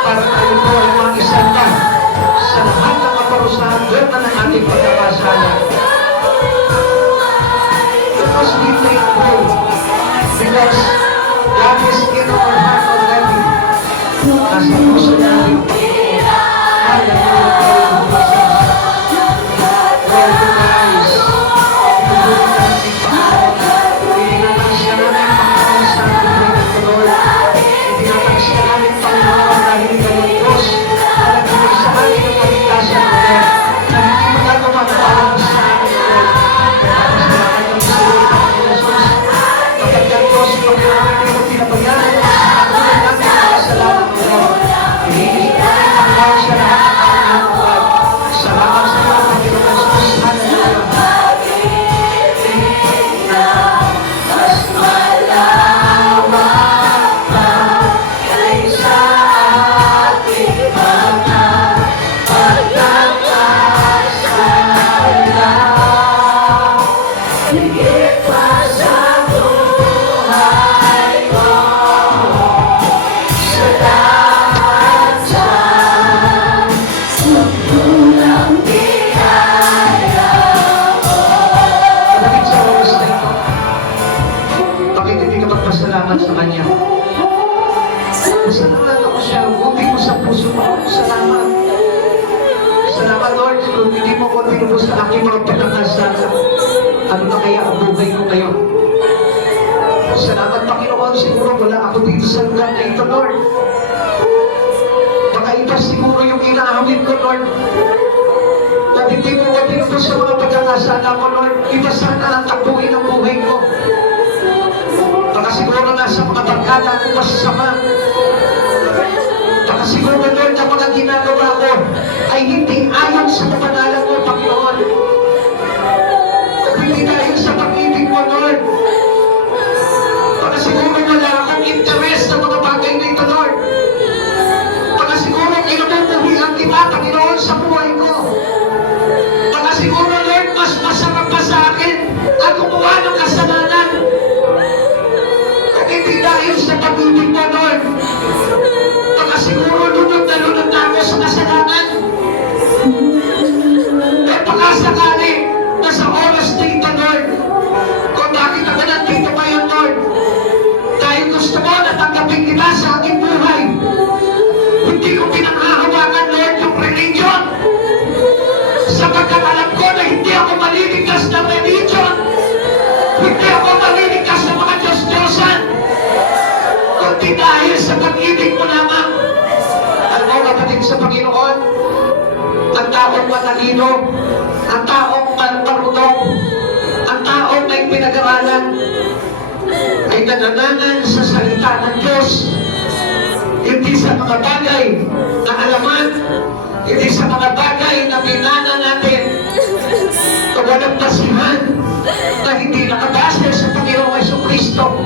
para tayo po ay mangisanda sa lahat ng parusahan bunga ng ating pagkakasala. Let us be thankful because God is in our heart already. Nasa puso natin. Salamat sa Kanya. Salamat ako siya. Buti mo sa puso mo. Salamat. Salamat, Lord. Kung hindi mo ko tinubos sa aking mga pagkakasala, ano na kaya ang buhay ko ngayon? Salamat, Panginoon. Siguro wala ako dito sa lugar na ito, Lord. Baka ito siguro yung inaawit ko, Lord. At hindi mo ko tinubos sa mga pagkakasala ko, Lord. Iba sana ang takbuhin ang buhay ko. Baka siguro nasa mga barkada ng masasama. Baka siguro, Lord, ang mga ginagawa ko ay hindi ayon sa kapanalan mo, Panginoon. At hindi dahil sa pag-ibig mo, Lord. Baka siguro wala akong interest sa mga bagay na ito, Lord. Baka siguro kinamumuhihan kita, Panginoon, sa buhay ko. Baka siguro, Lord, mas masarap pa sa akin ang gumawa ng kasalanan. Hindi dahil sa pag-ibig mo, Lord. Baka siguro lunod na ako sa kasalanan. At baka sakali na sa oras na ito, Lord, kung bakit ako nandito ngayon, Lord, dahil gusto mo na tanggapin kita sa aking buhay. Hindi ko pinanghahawakan, Lord, yung religion. Sapagkat alam ko na hindi ako maliligtas ng religion. Hindi ako maliligtas ng mga Diyos-Diyosan. Kundi dahil sa pag-ibig mo lamang. Alam mo, kapatid sa Panginoon, ang taong matalino, ang taong marunong, ang taong may pinag-aralan, ay nananangan sa salita ng Diyos. Hindi sa mga bagay na alaman, hindi sa mga bagay na binana natin, o walang basihan na hindi nakabase sa Panginoong Jesucristo.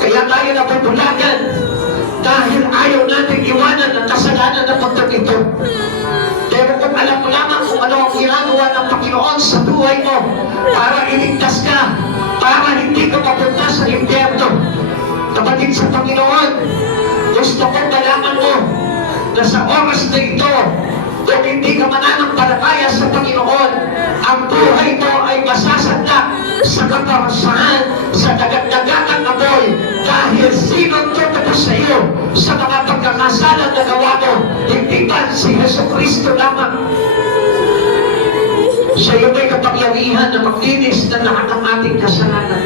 Kaya tayo napupulagan dahil ayaw natin iwanan ang kasalanan ng mundo ito. Pero kung alam mo lamang kung ano ang ginagawa ng Panginoon sa buhay mo para iligtas ka, para hindi ka mapunta sa impyerno, kapatid sa Panginoon, gusto kong malaman mo na sa oras na ito, kung hindi ka mananampalataya sa Panginoon, ang buhay mo ay masasanda sa kaparusahan, sa dagat-dagatang apoy, dahil sinong tutupos sa iyo sa mga pagkakasala na gawa mo, hindi ba si Jesucristo lamang? Siya yung may kapangyarihan na maglinis ng lahat ng ating kasalanan.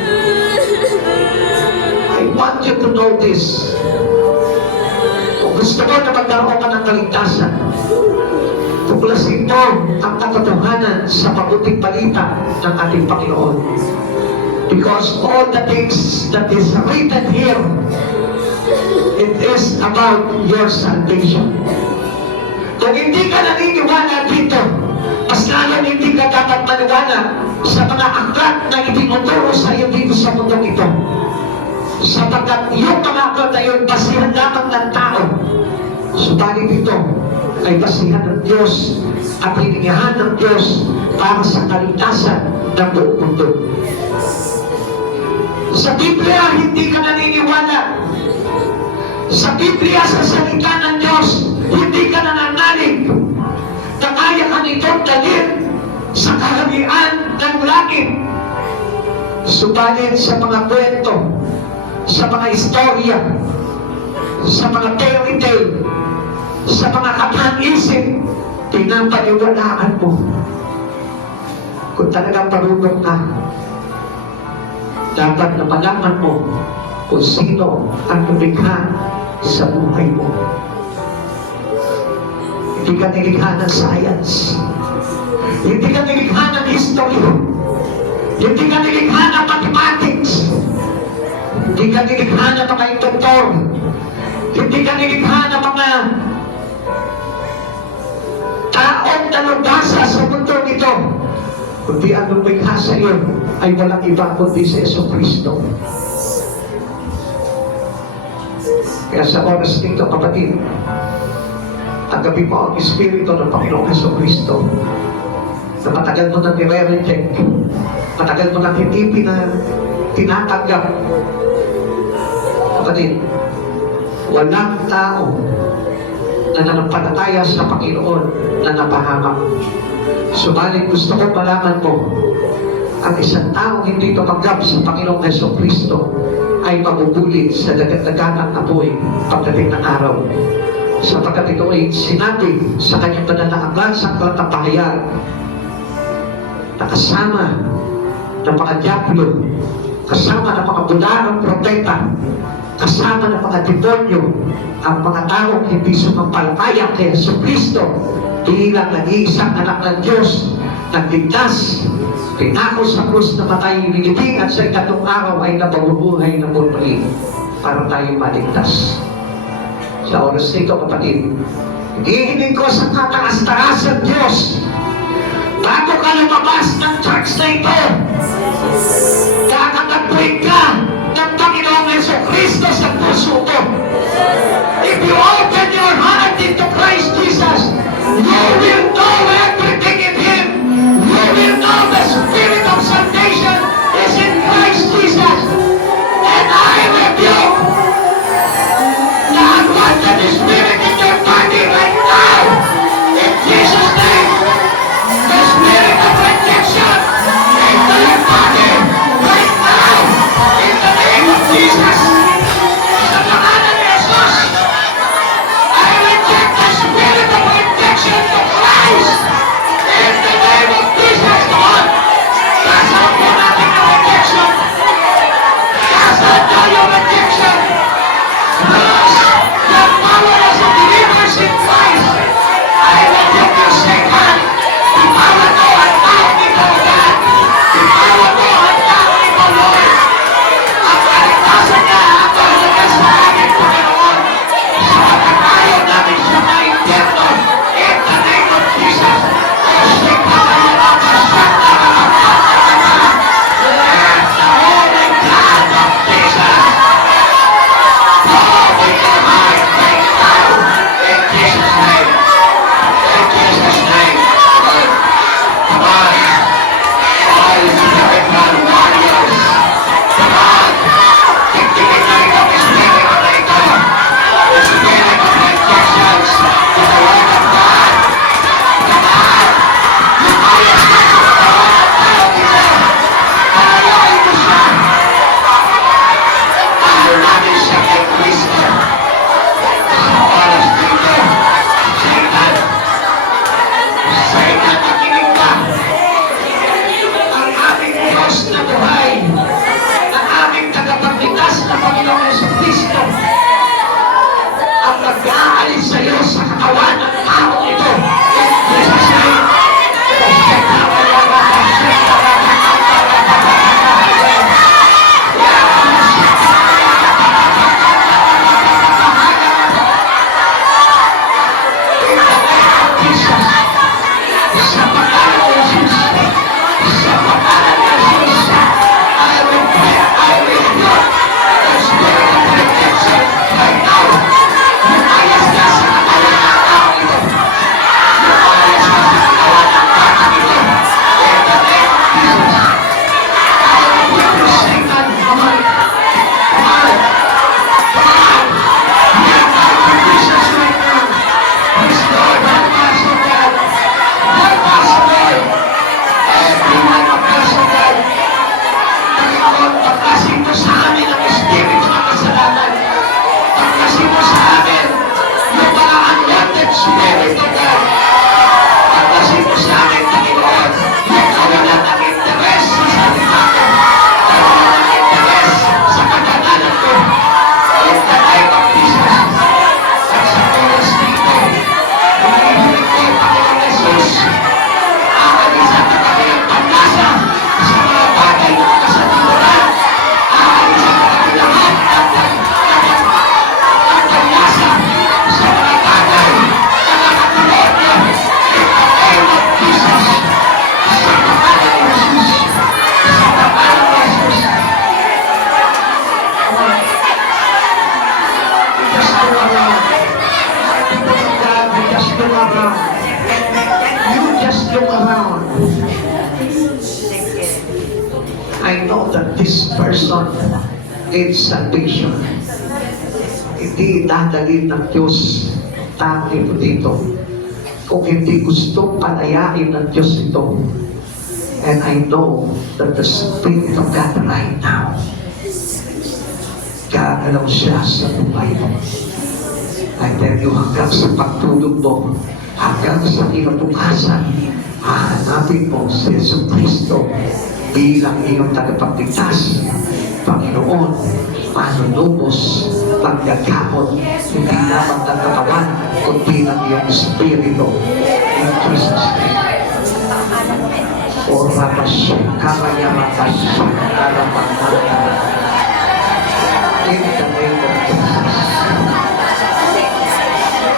I want you to know this. Kung gusto mo na magkaroon ka ng kaligtasan, tuklasin mo ang katotohanan sa mabuting balita ng ating Panginoon. Because all the things that is written here, it is about your salvation. Kung hindi ka naniniwala dito, mas lalo hindi ka dapat maniwala sa mga aklat na itinuturo sa iyo dito sa mundong ito. Sapagkat yung mga aklat na yun, basihan lamang ng tao. Subalit ito ay basihan ng Diyos at hiningahan ng Diyos para sa kaligtasan ng buong mundo. Sa Biblia, hindi ka naniniwala. Sa Biblia, sa salita ng Diyos, hindi ka nananalig. na kaya ka nitong dalhin sa kaharian ng langit. Subalit sa mga kwento, sa mga istorya, sa mga fairy tale, sa mga katang-isip, pinapaniwalaan mo. Kung talagang marunong ka, dapat na malaman mo kung sino ang lumikha sa buhay mo. Hindi ka nilikha ng science. Hindi ka nilikha ng history. Hindi ka nilikha ng mathematics. Hindi ka nilikha ng mga doktor. Hindi ka nilikha ng mga taong dalubhasa sa mundo nito. Kundi ang lumikha sa iyo ay walang iba kundi si Jesucristo. Kaya sa oras nito, kapatid, tanggapin mo ang Espiritu ng Panginoong Jesucristo na matagal mo nang nire-reject, matagal mo nang hindi tinatanggap. Kapatid, walang tao na nanampalataya sa Panginoon na napahamak. Subalit gusto ko malaman mo, ang isang taong hindi tumanggap sa Panginoong Jesucristo ay mabubulit sa dagat-dagatang apoy pagdating ng araw. Sapagkat ito ay sinabi sa kanyang banal na aklat sa aklat ng Pahayag na kasama ng mga diablo, kasama ng mga bularang propeta, kasama ng mga demonyo, ang mga taong hindi sumampalataya kay Jesucristo bilang nag-iisang anak ng Diyos, nagligtas, pinako sa krus na patay, nilibing at sa ikatong araw ay nababubuhay ng muli para tayo maligtas. Sa oras nito, kapatid, hihiling ko sa kataas-taasan Diyos, bago ka lumabas ng church na ito, kakatagpuin ka ng Panginoong Jesucristo sa puso mo. If you open your heart into Christ Jesus, you will know everything in Him. You will know the spirit of salvation is in Christ Jesus. And I rebuke the unwanted spirit in your body right now. In Jesus' name, the spirit of rejection into your body right now. In the name of Jesus. Sa pangalan ni Jesus, I reject the spirit of rejection to Christ. In the name of Jesus, Lord. Cast out po natin ang rejection. Cast out tayo rejection. Lose the power as a believers in Christ. I rebuke you, Satan. Ipawan mo ang taong ito, God. Ipawan mo ang taong ito, Lord. Ang kaligtasan niya, ang kahalaga sa akin, Panginoon. Sabagat ayaw namin siya na impyerno. In the name of Jesus. God, you just look around. You just look around. I know that this person needs salvation. Hindi dadalhin ng Diyos tayo dito kung hindi gusto palayain ng Diyos ito. And I know that the Spirit of God right now, gagalaw siya sa buhay mo. I tell you, hanggang sa pagtulog mo, hanggang sa kinabukasan, hahanapin mo si Yesu Cristo bilang iyong tagapagligtas. Panginoon, manunubos, paggagamot, hindi lamang ng katawan, kundi ng iyong Espiritu. In Jesus' name. O rapasya, kamaya mapasya, karapatata. In the name of Jesus.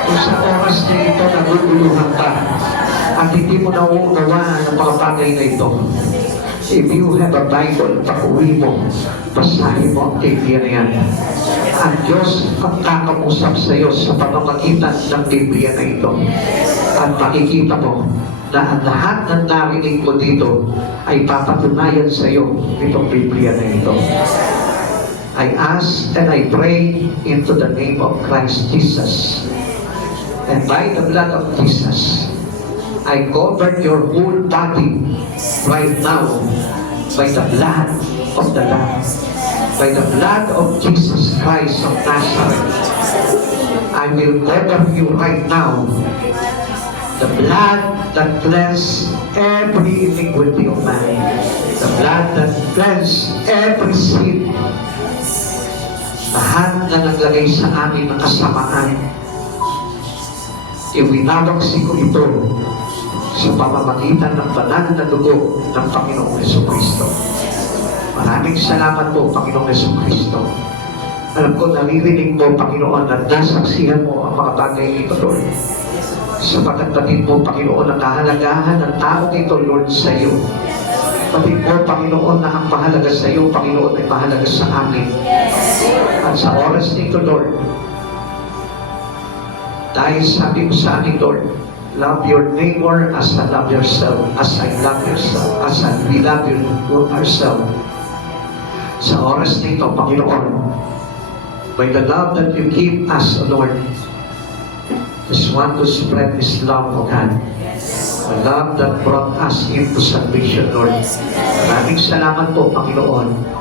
Kung sa oras na ito, naguguluhan ka, at hindi mo nauunawaan ang mga bagay na ito, if you have a Bible, pag-uwi mo, basahin mo ang Biblia na yan. Ang Diyos ang kakausap sa iyo sa pamamagitan ng Biblia na ito. At makikita mo na ang lahat ng narinig mo dito ay papatunayan sa iyo itong Biblia na ito. I ask and I pray into the name of Christ Jesus. And by the blood of Jesus, I cover your whole body right now by the blood of the Lamb, by the blood of Jesus Christ of Nazareth. I will cover you right now. The blood that cleanses every iniquity of man, the blood that cleanses every sin. Lahat na naglagay sa amin ng kasamaan, iwinabagsi ko ito sa pamamagitan ng banal na dugo ng Panginoong Jesucristo. Maraming salamat po, Panginoong Jesucristo. Alam ko, naririnig mo, Panginoon, at nasaksihan mo ang mga bagay nito, Lord. Sapagkat batid mo, Panginoon, ang kahalagahan ng taong ito, Lord, sa iyo. Batid mo, Panginoon, na ang mahalaga sa iyo, Panginoon, ay mahalaga sa amin. At sa oras nito, Lord, dahil sabi mo sa amin, Lord, love your neighbor as I love yourself, as I love yourself, as we love you ourselves. Sa oras nito, Panginoon, by the love that you give us, O Lord, just want to spread this love, O God. The love that brought us into salvation, Lord. Maraming salamat po, Panginoon.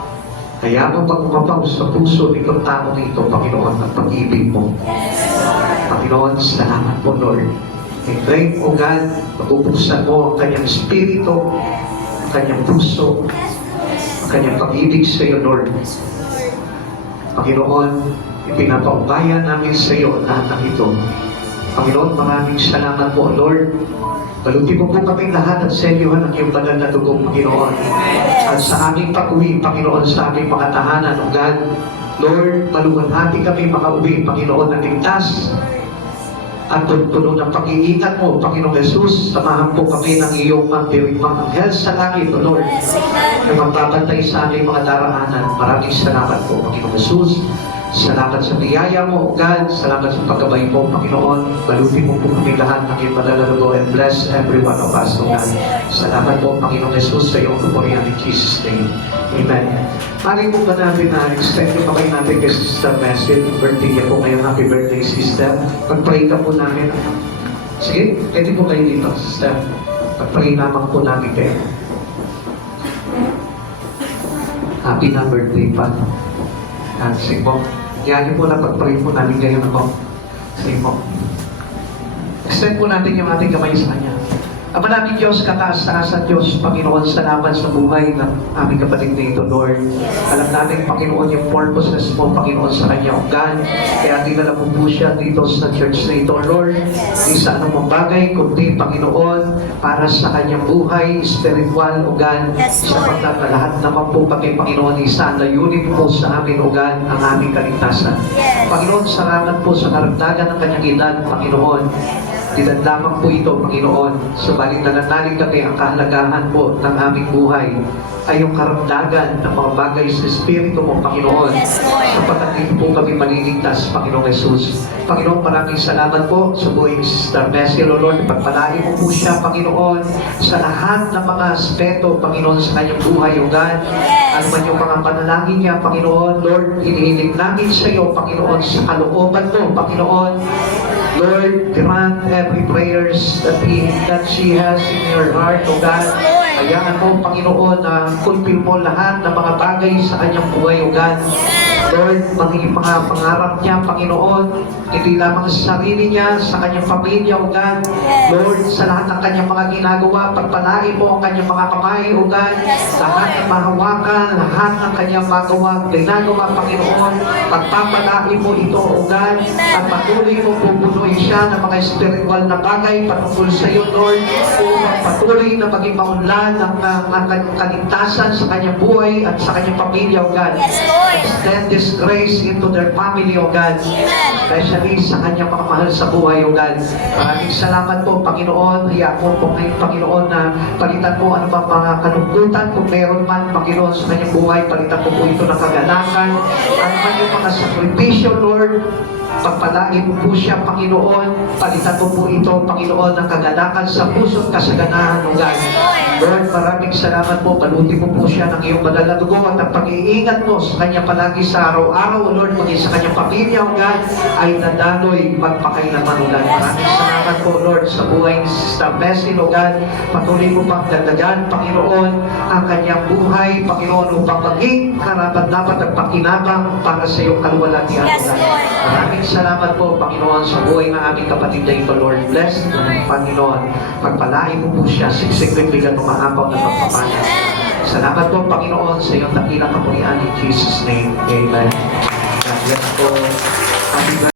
Kaya mo pag-umapaw sa puso nitong tao nito, Panginoon, ang pag-ibig mo. Panginoon, salamat po, Lord. I pray, O God, mabubuksan mo ang kanyang espiritu, ang kanyang puso, ang kanyang pag-ibig sa iyo, Lord. Panginoon, ipinapaubaya namin sa iyo ang lahat ng ito. Panginoon, maraming salamat po, Lord. Balutin mo po kaming lahat at selyuhan ang iyong banal na dugo, Panginoon. At sa aming pag-uwi, Panginoon, sa aming mga tahanan, O God, Lord, maluwalhati kami makauwi, Panginoon, na ligtas at tuntunan ng pag-iingat mo, Panginoong Jesus. Samahan po kami ng iyong mga anghel sa langit, O Lord, na magbabantay sa aming mga daraanan. Maraming salamat po, Panginoong Jesus. Salamat sa biyaya mo, O God. Salamat sa paggabay mo, Panginoon. Balutin mo po kami lahat ng iyong panalalago and bless every one of us, O God. Salamat po, Panginoong Jesus, sa iyong kapurihan in Jesus' name. Amen. Mali po ba natin na extend yung kamay natin kay Sister Messi? Birthday niya po ngayon. Happy birthday, Sister. Pag-pray ka po namin. Sige, pwede po kayo dito, Sister. Pag-pray naman po namin kayo. Happy na birthday pa. Sige po. Yan yung po na pag-pray po namin kayo na po. Sige po. Extend po natin yung ating kamay sa Kanya. Ama namin Diyos, kataas-taas at Diyos, Panginoon, salamat sa buhay ng aming kapatid na ito, Lord. Alam natin, Panginoon, yung purposes mo, Panginoon, sa kanya, O God. Kaya dinala mo po siya dito sa church na ito, Lord. Di sa anumang bagay, kundi, Panginoon, para sa kanyang buhay, spiritual, O God. Sapagkat na lahat naman po kami, Panginoon, isa, layunin po sa amin, O God, ang aming kaligtasan. Panginoon, salamat po sa karagdagan ng kanyang edad, Panginoon. Dinan lamang po ito, Panginoon. Subalit nananalig kami ang kahalagahan po ng aming buhay ay yung karamdagan ng mga bagay sa Espiritu mo, Panginoon. Yes, Lord. Sapagkat hindi po kami maliligtas, Panginoong Jesus. Panginoon, maraming salamat po sa buhay ni Sister Bessie, O Lord. Pagpalain mo po siya, Panginoon, sa lahat ng mga aspeto, Panginoon, sa kanyang buhay, O God. Yes. Ano man yung mga panalangin niya, Panginoon, Lord, hinihiling namin sa iyo, Panginoon, sa kalooban mo, Panginoon. Lord, grant every prayers that she has in your heart, O God. Hayaan mo, Panginoon, na fulfill mo lahat ng mga bagay sa kanyang buhay, O God. Lord, magiging mga pangarap niya, Panginoon, hindi lamang sa sarili niya, sa kanyang pamilya, O God. Lord, sa lahat ng kanyang mga ginagawa, pagpalain mo ang kanyang mga kamay, O God. Lahat ng mahawakan, lahat ng kanyang ginagawa, Panginoon, pagpapalain mo ito, O God, at patuloy mo pupunuin siya ng mga spiritual na bagay patungkol sa iyo, Lord, upang patuloy na maging maunlad ang kaligtasan sa kanyang buhay at sa kanyang pamilya, O God. Yes, Lord. Extend this grace into their family, O God. Especially sa kanyang mga mahal sa buhay, O God. Maraming salamat po, Panginoon. Hayaan mo po ngayon, Panginoon, na palitan mo ano bang mga kalungkutan kung meron man, Panginoon, sa kanyang buhay. Palitan mo po ito ng kagalakan. Ano man yung mga sakripisyo, Lord. Pagpalain mo po siya, Panginoon. Palitan mo po ito, Panginoon, ng kagalakan sa puso't kasaganahan, O God. Lord, maraming salamat po. Palutin mo po siya ng iyong banal na dugo at ang pag-iingat mo sa kanya palagi sa araw-araw, O Lord, maging sa kanyang pamilya, O God, ay nadaloy magpakailanman, O God. Maraming salamat po, Lord, sa buhay ni Sister Bessie, O God. Patuloy mo pang dagdagan, Panginoon, ang kanyang buhay, Panginoon, upang maging karapat-dapat at pakinabang para sa iyong kaluwalhatian, O Yes, God. Lord. Maraming salamat po, Panginoon, sa buhay ng aming kapatid na ito, Lord. Bless, Panginoon. Pagpalain mo po siya, siksik bigyan ng maapaw na pagpapala. Salamat po, Panginoon, sa iyong dakilang kapurian in Jesus' name. Amen. God bless po. Happy birthday.